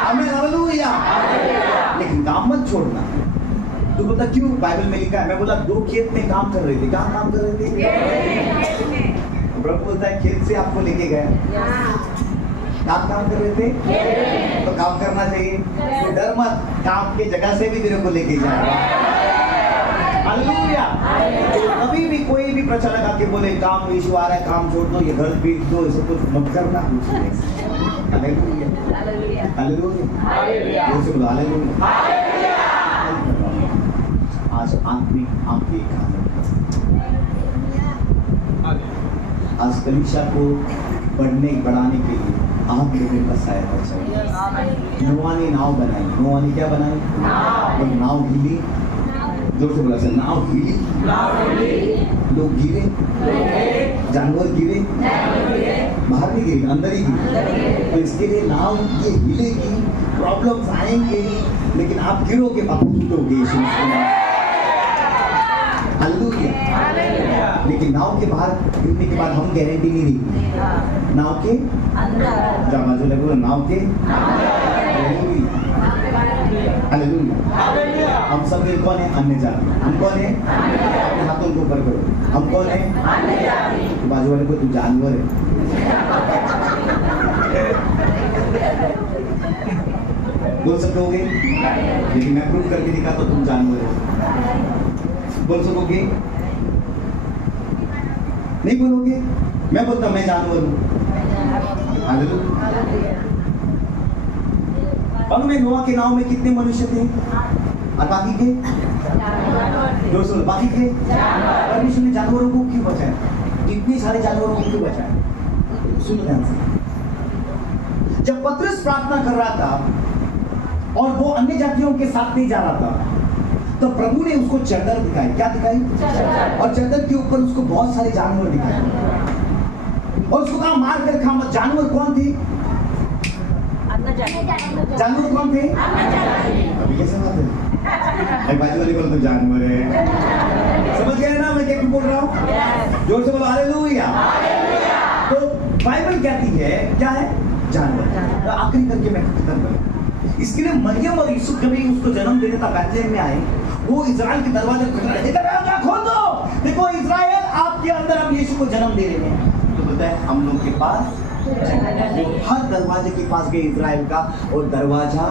हमें हालेलुया। लेकिन काम मत छोड़ना। तो बोलता क्यों? बाइबल में लिखा है। मैं बोला 2 खेत में काम कर रहे थे। कहाँ काम कर रहे थे? प्रभु बोलता है खेत से आपको लेके गया। कहाँ काम कर रहे थे? तो काम करना चाहिए। तो डर मत, काम के जगह से भी तेरे को लेके जाएगा। हालेलुया। तो कभी भी कोई भी प्रचारक आके बोले काम यीशु आ रहा है, काम छोड़ दो, ये घर बेच दो, ऐसे कुछ मत करना। Hallelujah, hallelujah, hallelujah. आज आंखें आज कलीसिया को बढ़ाने के लिए आप लोगों का सहायता चाहिए। नोआ ने नाव बनाई। नोआ ने क्या बनाई? नाव ढीली जोर से बोला सर, नाव हिली, लोग गिरे, जानवर गिरे, बाहर नहीं गिरे, अंदर ही गिरे। तो इसके लिए नाव ये हिलेगी, प्रॉब्लम्स आएंगे, लेकिन आप गिरोगे, वापस उठोगे यीशु मसीह में। हालेलुया। लेकिन नाव के बाहर गिरने के बाद हम गारंटी नहीं दी, नाव के अंदर, जब बाजू लगे नाव के हालेलुया। हम सब कौन है? अन्य जाति। हम कौन है? अपने हाथों को ऊपर करो। हम कौन है? अन्य जाति। बाजू वाले को तू जानवर है। बोल सकोगे? लेकिन मैं प्रूव करके दिखा तो तुम जानवर हो। बोल सकोगे? नहीं बोलोगे? मैं बोलता मैं जानवर हूँ। हालेलुया। और में नोआ के नाव में कितने मनुष्य थे? और बाकी के जो सुन, बाकी के परमेश्वर ने जानवरों को क्यों बचाया? इतने सारे जानवरों को क्यों बचाया? सुनो ध्यान से। जब पतरस प्रार्थना कर रहा था और वो अन्य जातियों के साथ नहीं जा रहा था, तो प्रभु ने उसको चद्दर दिखाई। क्या दिखाई? और चद्दर के ऊपर उसको बहुत सारे जानवर दिखाए और उसको कहा मार कर खा मत। जानवर कौन थे? जानवर कौन थे? अभी कैसे बात है? बाजू वाले बोल तो जानवर है। समझ गए ना मैं क्या बोल रहा हूँ? जोर से बोलो हालेलुया। तो बाइबल कहती है क्या है? जानवर। तो आखिरी करके मैं खत्म करूँ। इसके लिए मरियम और यूसुफ जब उसको जन्म देने था, बैतलहम में आए, वो इजराइल के दरवाजे खोल दो, देखो इजराइल आपके अंदर हम यीशु को जन्म दे रहे हैं। तो बोलता है हम लोग के पास हर दरवाजे के पास गए इजराइल का, और दरवाजा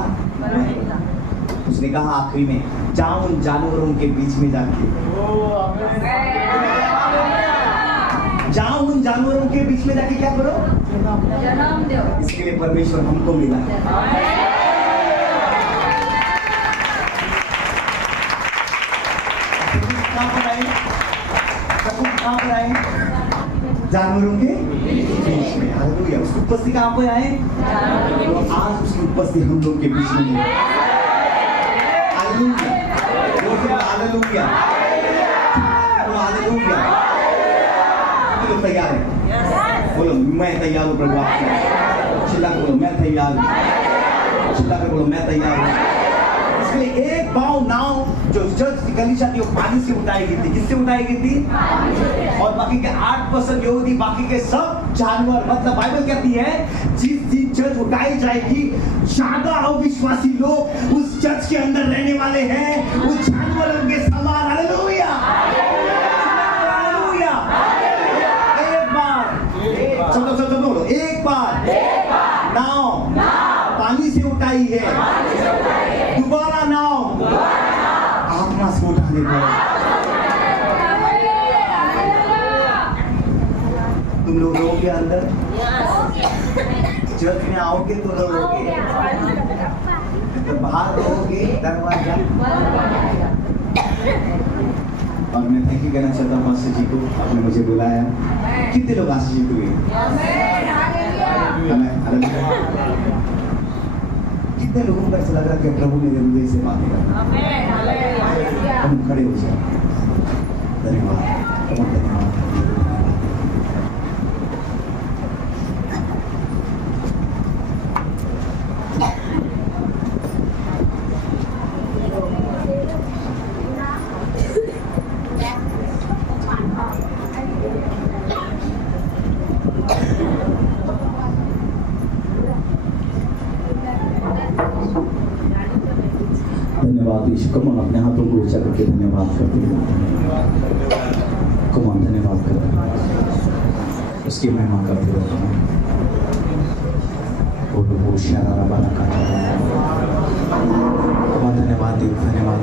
उसने कहा आखिरी में, जाओ उन जानवरों के बीच में जाके, जाओ उन जानवरों के बीच में जाके क्या करो? जन्म दो। इसके लिए परमेश्वर हमको मिला। कहाँ पर आए? जानवरों के बीच में। हालेलुया। उसकी उपस्थिति कहाँ पे आए? तो आज उसकी उपस्थिति हम लोग के बीच में है। हालेलुया। हालेलुया। हालेलुया। बोलो तैयार है? बोलो मैं तैयार हूँ प्रभु आपके। चिल्ला कर बोलो मैं तैयार हूँ। चिल्ला कर बोलो मैं तैयार हूँ। इसलिए एक पाँव नाव जो चर्च की कलीसिया थी वो पानी से उठाई गई थी। किससे उठाई गई थी? और बाकी के 8% यहूदी, बाकी के सब जानवर। मतलब बाइबल कहती है जिस दिन चर्च उठाई जाएगी, ज्यादा अविश्वासी लोग उस चर्च के अंदर रहने वाले हैं, उस जानवरों के समान। हालेलुया। हालेलुया। एक बार सब बोलो, एक बार नाव पानी से उठाई है, दोबारा नाव आत्मा से उठाने को। तुम लोग रहोगे अंदर, चर्च में आओगे तो रहोगे, तो बाहर रहोगे दरवाजा। और मैं थैंक यू कहना चाहता हूँ मास्टर जी को, आपने मुझे बुलाया। कितने लोग आशीषित हुए? कितने लोगों को ऐसा लग रहा है कि प्रभु मेरे हृदय से बातें कर रहा है? हम खड़े हो जाए। धन्यवाद, धन्यवाद। धन्यवाद यीशु। कम अपने हाथों को ऊंचा करके धन्यवाद करते हैं। कम धन्यवाद करते हैं, उसकी महिमा करते रहते हैं। धन्यवाद, धन्यवाद।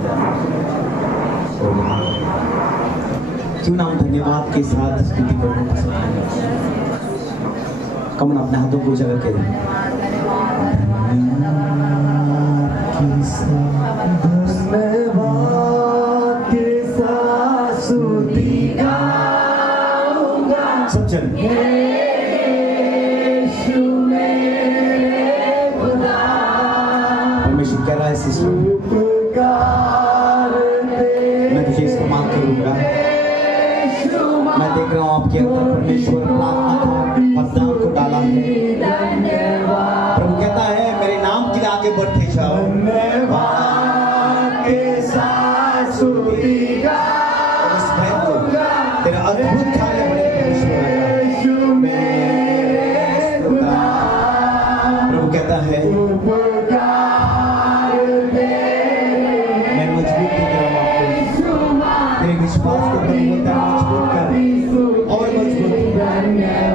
क्यों ना हम धन्यवाद के साथ स्तुति करना पसंद करें? कम अपने हाथों को ऊंचा करके सब चल परमेश्वर कह रहा है सिस्टर, मैं देख रहा हूँ आपके अंदर परमेश्वर अपना वरदान को डाला है। प्रभु कहता है मेरे नाम के लिए आगे बढ़ते जाओ। उस बहन को तेरा अद्भुत कार्य बड़े परमेश्वर आएगा। प्रभु कहता है मैं मजबूत दिख रहा हूँ आपको, तेरे विश्वास को मजबूत कर और मजबूत।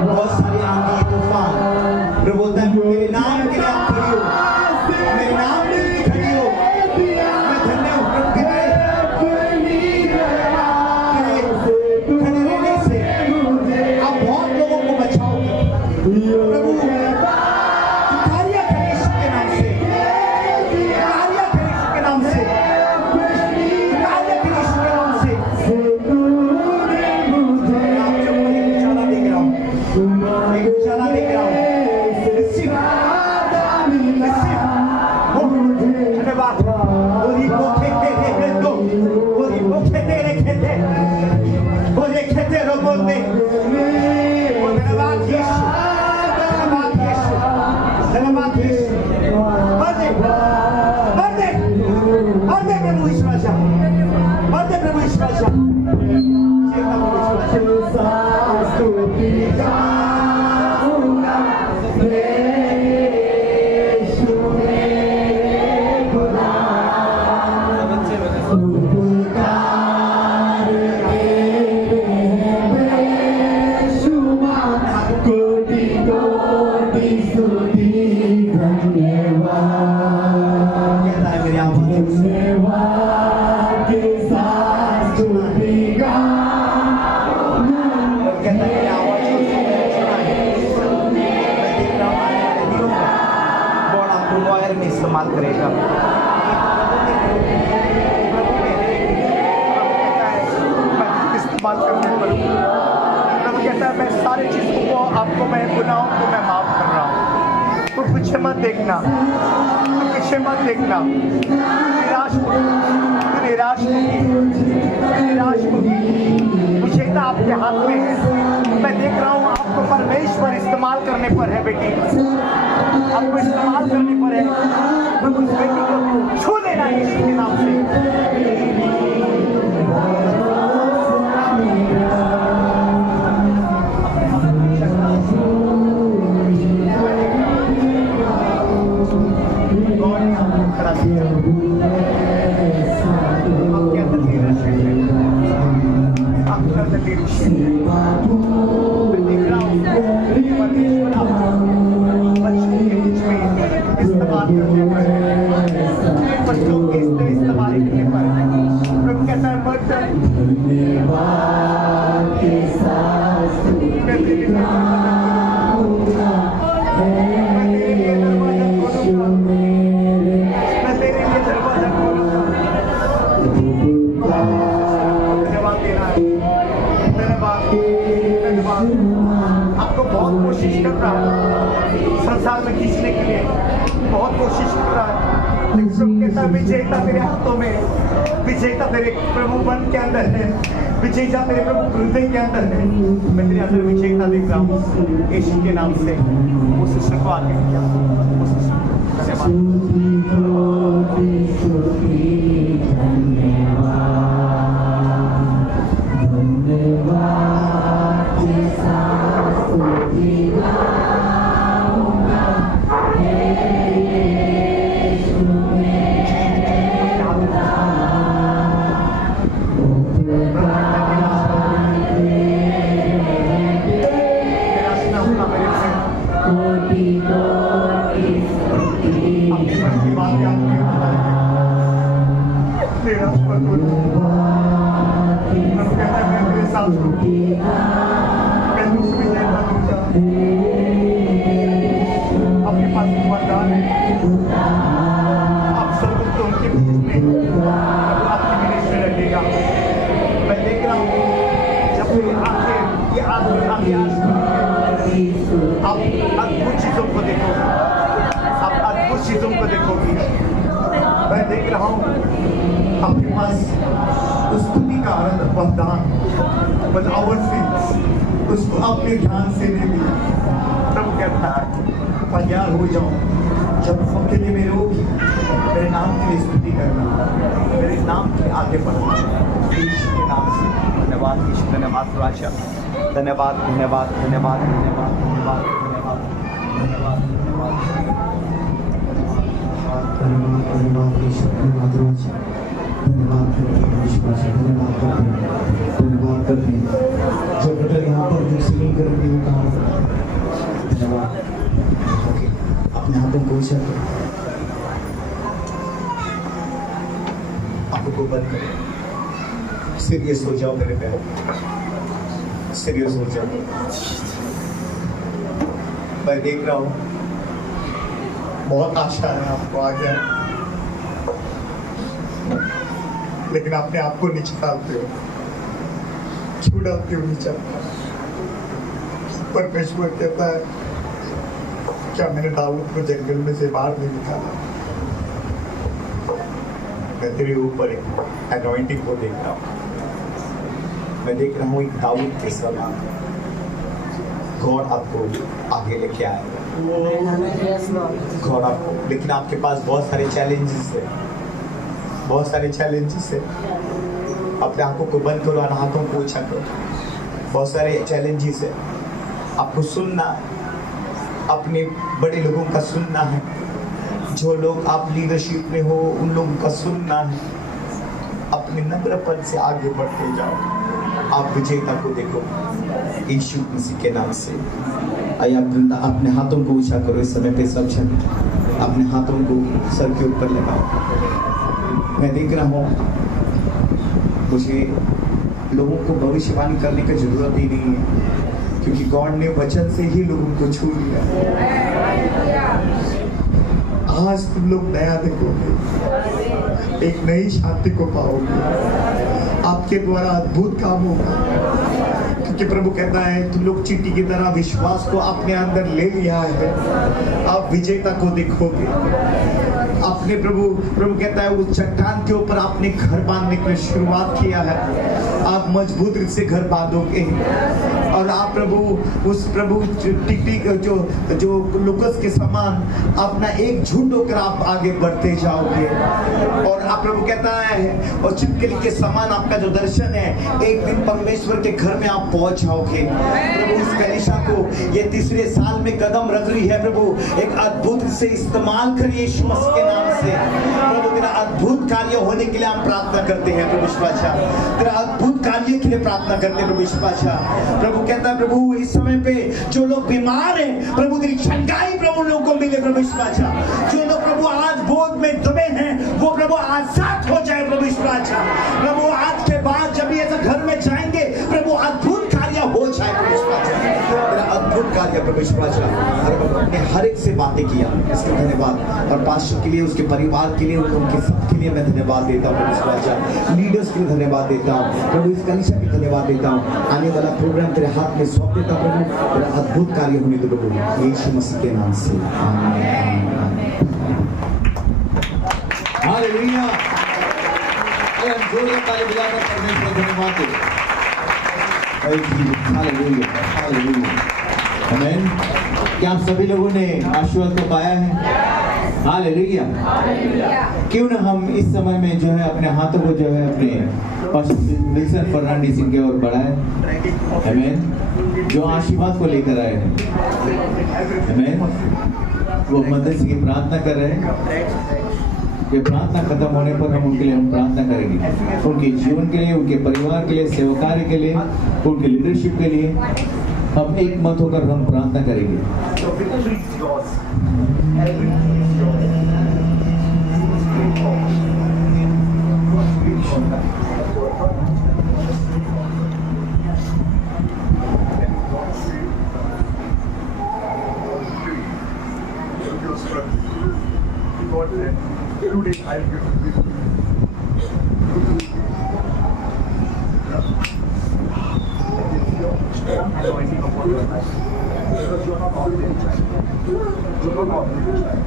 बहुत सारी आंधी तूफान, प्रभु बोलता है मेरे नाम के लिए आप खड़ी हो, मेरे नाम के लिए खड़ी हो। मैं धन्य हूँ प्रभु के खड़े रहने से आप बहुत लोगों को बचाओगे। प्रभु कार्य करें यीशु के नाम से, कार्य करें यीशु के नाम से, कार्य करें यीशु के नाम से। आपके ऊपर एक उजाला देख रहा हूँ, एक उजाला देख रहा हूँ। धन्यवाद। इस्तेमाल करेगा। इस्तेमाल करने पर प्रभु कहता है मैं सारी चीज़ों को आपको मैं गुनाहों को मैं माफ कर रहा हूँ। तो पीछे मत देखना, तो पीछे मत देखना। निराश होगी। विजेता आपके हाथ में है। मैं देख रहा हूँ आपको परमेश्वर इस्तेमाल करने पर है बेटी, आपको इस्तेमाल करने पर है। तो उस बेटी को छू लेना यीशु के नाम से। आपको बहुत कोशिश कर रहा है संसार में खींचने के लिए, बहुत कोशिश कर रहा है। लेकिन विजेता तेरे हाथों में, विजेता तेरे प्रभु मन के अंदर है, विजेता तेरे प्रभु हृदय के अंदर है। मैं तेरे अंदर विजेता देख रहा हूँ यीशु के नाम से। उस शिष्य को आगे किया, उस आपके पास वरदान है, आप सब कुछ तो उनके आपकी मिनिस्ट्री लगेगा। मैं देख रहा हूँ जब ये आप अद्भुत चीजों को देखोगे, आप अद्भुत चीजों को देखोगे। मैं देख रहा हूँ आपके पास स्तुति का आनंद वरदान बट आवर सिंस उसको अपने ध्यान से ले लिया। प्रभु कहता है तैयार हो जाओ, जब सबके लिए मेरे होगी, मेरे नाम के लिए स्तुति करना, मेरे नाम के आगे बढ़ना। यीशु के नाम से धन्यवाद, यीशु धन्यवाद, राजा धन्यवाद धन्यवाद धन्यवाद धन्यवाद धन्यवाद धन्यवाद धन्यवाद धन्यवाद यीशु, धन्यवाद राजा, धन्यवाद करते हैं यीशु राजा, धन्यवाद करते हैं, धन्यवाद करते हैं। जो ब्रदर यहाँ पर दूसरी नहीं करेंगे वो काम धन्यवाद। ओके, अपने हाथों को ऊंचा करो, आंखों को बंद करो, सीरियस हो जाओ मेरे प्यारे, सीरियस हो जाओ। मैं देख रहा हूँ बहुत आशा है आपको आ गया, लेकिन अपने आप को नीचे डालते हो। क्यों डालते हो नीचे? परमेश्वर कहता है क्या मैंने दाऊद को जंगल में से बाहर नहीं निकाला? मैं तेरे ऊपर एक एनॉइंटिंग को देख रहा हूँ। मैं देख रहा हूँ एक दाऊद के समान गॉड आपको आगे लेके आएगा। गॉड आपको, लेकिन आपके पास बहुत सारे चैलेंजेस है, बहुत सारे चैलेंजेस है। अपने आंखों को बंद करो और हाथों को ऊंचा करो। बहुत सारे चैलेंजेस है, आपको सुनना है, अपने बड़े लोगों का सुनना है, जो लोग आप लीडरशिप में हो उन लोगों का सुनना है। अपने नम्रपन से आगे बढ़ते जाओ, आप विजेता को देखो यीशु मसीह के नाम से। आइए अपने हाथों को ऊंचा करो इस समय पे सब जन, अपने हाथों को सर के ऊपर लगाओ। मैं देख रहा हूँ मुझे लोगों को भविष्यवाणी करने की जरूरत ही नहीं है, क्योंकि गॉड ने वचन से ही लोगों को छू लिया। आज तुम लोग नया देखोगे, एक नई शांति को पाओगे, आपके द्वारा अद्भुत काम होगा। क्योंकि प्रभु कहता है तुम लोग चींटी की तरह विश्वास को अपने अंदर ले लिया है, आप विजेता को देखोगे। अपने प्रभु कहता है उस चट्टान के ऊपर आपने घर बांधने की शुरुआत किया है, आप मजबूत रूप से घर बांधोगे। और आप प्रभु उस प्रभु टिकटी जो लुकस के समान अपना एक झुंड होकर आप आगे बढ़ते जाओगे। और आप प्रभु कहता है और छिपकली के समान आपका जो दर्शन है, एक दिन परमेश्वर के घर में आप पहुंच जाओगे। प्रभु इस कलीसिया को ये तीसरे साल में कदम रख रही है, प्रभु एक अद्भुत से इस्तेमाल करिए यीशु मसीह के नाम से। प्रभु तेरा अद्भुत कार्य होने के लिए हम प्रार्थना करते हैं प्रभु बादशाह, तेरा अद्भुत कार्य के लिए प्रार्थना करते हैं प्रभु बादशाह। प्रभु कहता है प्रभु इस समय पे जो लोग बीमार हैं, प्रभु तेरी चंगाई प्रभु लोगों को मिले प्रभु बादशाह। जो लोग प्रभु आज बोझ में दबे हैं वो प्रभु आजाद हो जाए प्रभु बादशाह। प्रभु आज के बाद जब ये ऐसा घर में जाएंगे प्रभु अद्भुत कार्य हो जाए प्रभु बादशाह, तेरा अद्भुत कार्य प्रभु बादशाह। अपने हर एक से बातें किया, इसके धन्यवाद। और पास्टर के लिए, उसके परिवार के लिए, उनके सबके लिए मैं धन्यवाद देता हूँ प्रभु बादशाह। लीडर्स के लिए धन्यवाद देता हूँ प्रभु, इस कलीसिया के धन्यवाद देता हूँ। आने वाला प्रोग्राम तेरे हाथ में सौंप देता हूँ प्रभु, तेरा अद्भुत कार्य होने दो प्रभु यीशु मसीह के नाम से, आमीन। हालेलुया। हम जोरदार ताली बजाकर परमेश्वर को धन्यवाद दें। हालेलुया, हालेलुया, आमीन। क्या आप सभी लोगों ने आशीर्वाद को पाया है? हालेलुया। क्यों ना हम इस समय में जो है अपने हाथों को जो है अपने विल्सन फर्नांडिस की ओर बढ़ाएं, आमीन, जो आशीर्वाद को लेकर आए हैं, आमीन। वो मदद की प्रार्थना कर रहे हैं। ये प्रार्थना खत्म होने पर हम उनके लिए प्रार्थना करेंगे, उनके जीवन के लिए, उनके परिवार के लिए, सेवा कार्य के लिए, उनके लीडरशिप के लिए। हम एक मत होकर हम प्रार्थना करेंगे। Today I'll give you anointing upon your life, because you're not ordinary child. You're not ordinary child.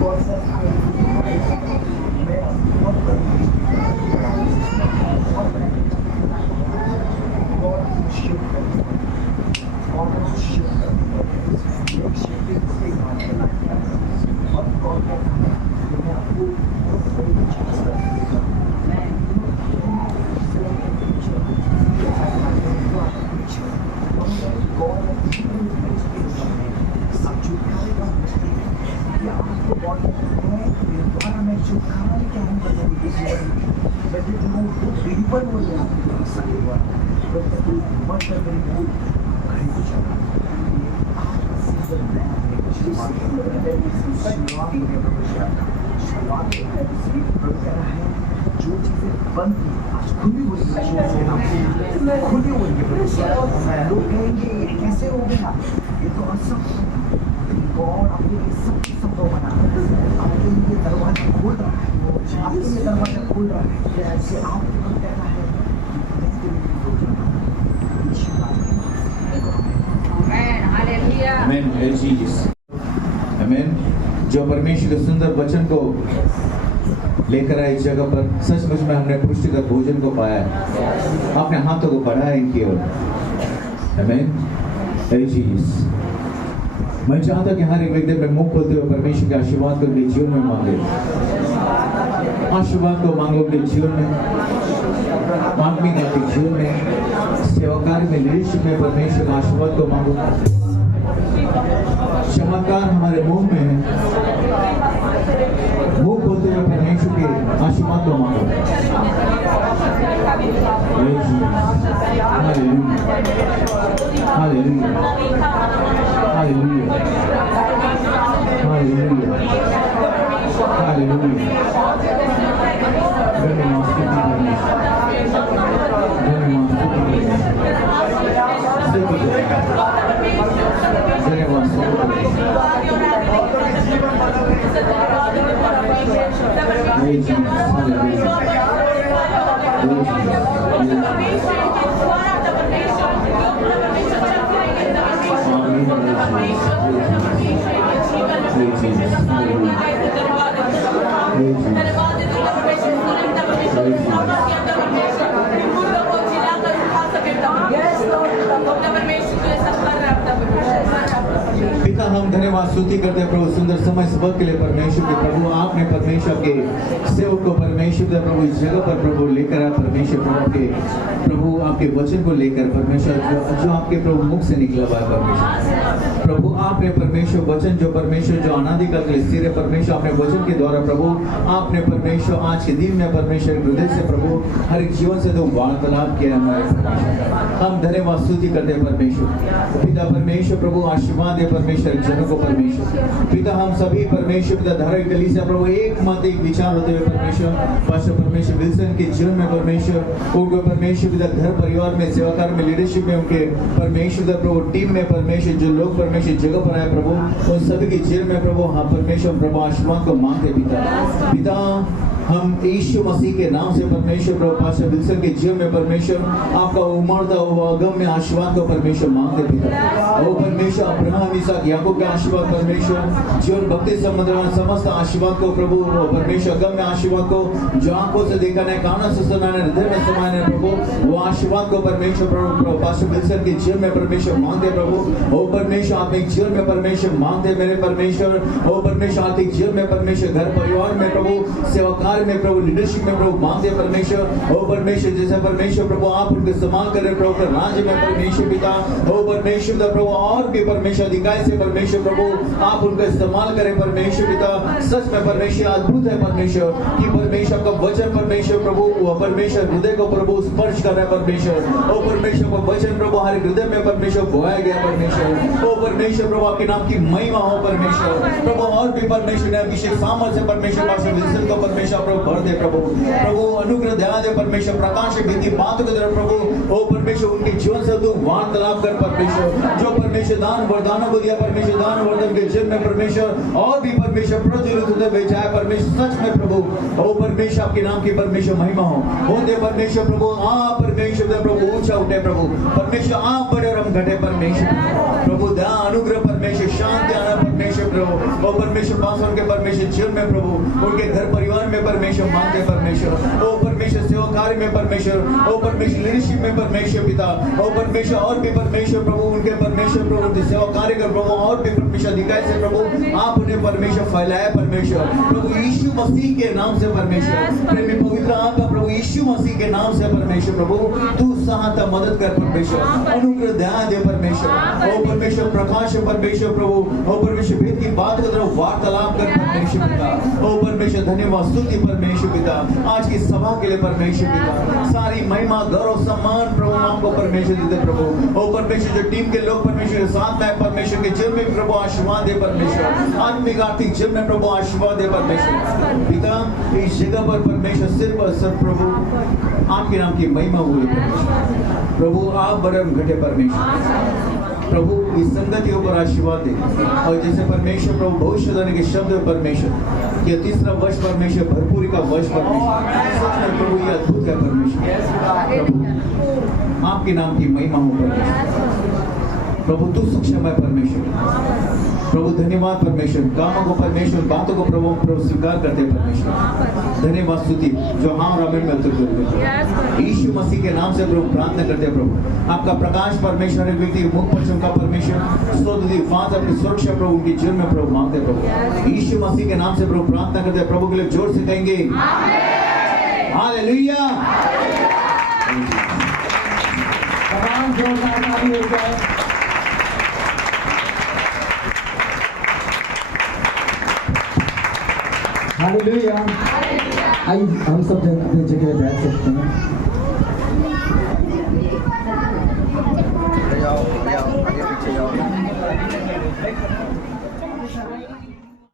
God said तुम्हारा मैं शुभकामना लेके आऊँगा मैं तुमको डिलीवर हो गया जो चीजें बंद थी आज खुली हो रही है खुली हो रही है लोग कहेंगे ये कैसे हो गया ये तो असंभव और आपके लिए सब संभव बना आपके लिए दरवाजा खोल रहा है आपके लिए दरवाजा खोल रहा है ऐसे आपके मन कहना है Amen. Jesus. Amen. जो परमेश्वर के सुंदर वचन को लेकर आए इस जगह पर सचमुच में हमने पुष्टिकर भोजन को पाया है। अपने हाथों को बढ़ाया इनकी ओर। Amen. Jesus. मैं चाहता कि हर एक व्यक्ति में मुंह खोलते हुए परमेश्वर के आशीर्वाद को उनके जीवन में मांगे। आशीर्वाद को मांगो उनके जीवन में, मांगने के जीवन में, सेवाकार्य में, लीडरशिप में परमेश्वर का आशीर्वाद को मांगो। चमत्कार हमारे मुंह में है, मुंह खोलते हुए परमेश्वर के आशीर्वाद को मांगो। Hallelujah, hallelujah, hallelujah, hallelujah. पिता हम धन्यवाद स्तुति करते हैं प्रभु सुंदर समय सबक के लिए परमेश्वर के प्रभु आपने परमेश्वर के सेवक को परमेश्वर के प्रभु इस जगह पर प्रभु लेकर आया परमेश्वर प्रभु आपके वचन को लेकर परमेश्वर जो आपके प्रभु मुख से निकला हुआ है परमेश्वर प्रभु आपने परमेश्वर वचन जो परमेश्वर जो अनादिकाल के लिए स्थिर है परमेश्वर आपने वचन के द्वारा प्रभु आपने परमेश्वर आज के दिन में परमेश्वर हृदय से प्रभु हर एक जीवन से तो वार्तालाप किया हमारे परमेश्वर हम धन्यवाद स्तुति करते हैं परमेश्वर पिता परमेश्वर प्रभु आशीर्वाद है परमेश्वर जनों को परमेश्वर पिता हम सभी परमेश्वर पिता धार्मिक कलीसिया प्रभु एक मत एक विचार होते हुए परमेश्वर पास्टर परमेश्वर विल्सन के जीवन में परमेश्वर उनको परमेश्वर पिता घर परिवार में सेवाकार में लीडरशिप में उनके परमेश्वर प्रभु टीम में परमेश्वर जो लोग परमेश्वर जगह पर आए प्रभु उन सभी के जीवन में प्रभु हाँ परमेश्वर प्रभु आशीर्वाद को मांगते पिता हम यीशु मसीह के नाम से परमेश्वर प्रभु पास्टर विल्सन के जीवन में परमेश्वर आपका उमड़ता हुआ अगम्य आशीर्वाद को परमेश्वर मांगते पिता ओ परमेश्वर अब्राहम इसहाक याकूब के आशीर्वाद परमेश्वर जीवन भक्ति संबंध समस्त आशीर्वाद को प्रभु परमेश्वर अगम्य आशीर्वाद को जो आंखों से देखा नहीं कानों से सुना नहीं हृदय में समाया नहीं प्रभु वो आशीर्वाद को परमेश्वर प्रभु पास्टर विल्सन के जीवन में परमेश्वर मांगते प्रभु ओ परमेश्वर आप एक जीवन में परमेश्वर मांगते मेरे परमेश्वर ओ परमेश्वर आप एक जीवन में परमेश्वर घर परिवार में प्रभु सेवाकार में प्रभु लीडरशिप में प्रभु मांगते परमेश्वर ओ परमेश्वर जैसे परमेश्वर प्रभु आप उनके इस्तेमाल करें प्रभु के राज्य में परमेश्वर पिता ओ परमेश्वर प्रभु और भी परमेश्वर अधिकारी से परमेश्वर प्रभु आप उनका इस्तेमाल करें परमेश्वर पिता सच में परमेश्वर अद्भुत है परमेश्वर कि परमेश्वर का वचन परमेश्वर प्रभु वो परमेश्वर हृदय को प्रभु स्पर्श कर रहा है परमेश्वर ओ परमेश्वर का वचन प्रभु हमारे हृदय में परमेश्वर बोया गया परमेश्वर ओ परमेश्वर प्रभु आपके नाम की महिमा हो परमेश्वर प्रभु और भी परमेश्वर ने अभिषेक सामर्थ्य परमेश्वर पास्टर विल्सन को परमेश्वर प्रभु भर दे प्रभु अनुग्रह दया दे परमेश्वर प्रकाश बीती बात को दे प्रभु ओ परमेश्वर उनके जीवन से तू वार्तालाप कर परमेश्वर जो परमेश्वर दान वरदानों को दिया परमेश्वर दान वरदान के जीवन में परमेश्वर और भी परमेश्वर प्रज्वलित होते बेचाए परमेश्वर सच में प्रभु ओ परमेश्वर आपके नाम की परमेश्वर महिमा हो दे परमेश्वर प्रभु आप परमेश्वर प्रभु ऊंचा उठे प्रभु परमेश्वर आप बड़े और हम घटे परमेश्वर प्रभु दया अनुग्रह परमेश्वर शांति आना परमेश्वर प्रभु ओ परमेश्वर पास के परमेश्वर जीवन में प्रभु उनके घर परिवार में परमेश्वर मांगते परमेश्वर ओ परमेश्वर सेवा कार्य में परमेश्वर ओ परमेश्वर लीडरशिप में परमेश्वर पिता ओ परमेश्वर और भी परमेश्वर प्रभु उनके परमेश्वर प्रभु सेवा कार्य कर प्रभु और भी परमेश्वर अधिकारी से प्रभु आप उन्हें परमेश्वर फैलाए परमेश्वर प्रभु यीशु मसीह के नाम से परमेश्वर प्रेमी पवित्र आत्मा प्रभु यीशु मसीह के नाम से परमेश्वर प्रभु तू सहायता मदद कर परमेश्वर अनुग्रह दया दे परमेश्वर ओ परमेश्वर प्रकाश परमेश्वर प्रभु ओ परमेश्वर भेद की बात की तरफ वार्तालाप कर परमेश्वर पिता। ओ परमेश्वर धन्यवाद स्तुति परमेश्वर पिता, आज की सभा के लिए परमेश्वर पिता। सारी महिमा गौरव सम्मान प्रभु आपको परमेश्वर देते प्रभु। ओ परमेश्वर जो टीम के लोग परमेश्वर के साथ में परमेश्वर के जीवन में प्रभु आशीर्वाद दे परमेश्वर, आत्मिक आर्थिक जीवन में प्रभु आशीर्वाद दे परमेश्वर पिता। इस जगह पर परमेश्वर सिर पर सर प्रभु आपके नाम की महिमा हुई परमेश्वर। प्रभु आप बड़े घटे परमेश्वर प्रभु इस संगति के ऊपर आशीर्वाद दे। और जैसे परमेश्वर प्रभु भविष्यवाणी के शब्द है परमेश्वर, ये तीसरा वर्ष परमेश्वर भरपूरी का वर्ष परमेश्वर, सच में प्रभु ये अद्भुत है परमेश्वर। प्रभु आपके नाम की महिमा हो परमेश्वर। प्रभु तू सक्षम है परमेश्वर। प्रभु धन्यवाद परमेश्वर, कामों को परमेश्वर, बातों को प्रभु स्वीकार करते परमेश्वर। धन्यवाद स्तुति जो हाँ और आमीन में उत्तर देते यीशु मसीह के नाम से प्रभु प्रार्थना करते प्रभु। आपका प्रकाश परमेश्वर एक व्यक्ति मुख पर चमका परमेश्वर, स्तुति फादर अपनी सुरक्षा प्रभु उनके जीवन में प्रभु मांगते प्रभु। यीशु मसीह के नाम से प्रभु प्रार्थना करते प्रभु के लिए जोर से कहेंगे हालेलुया। तमाम जोरदार ताली हो जाए। हालेलुया। आइए हम सब अपनी जगह बैठ सकते हैं।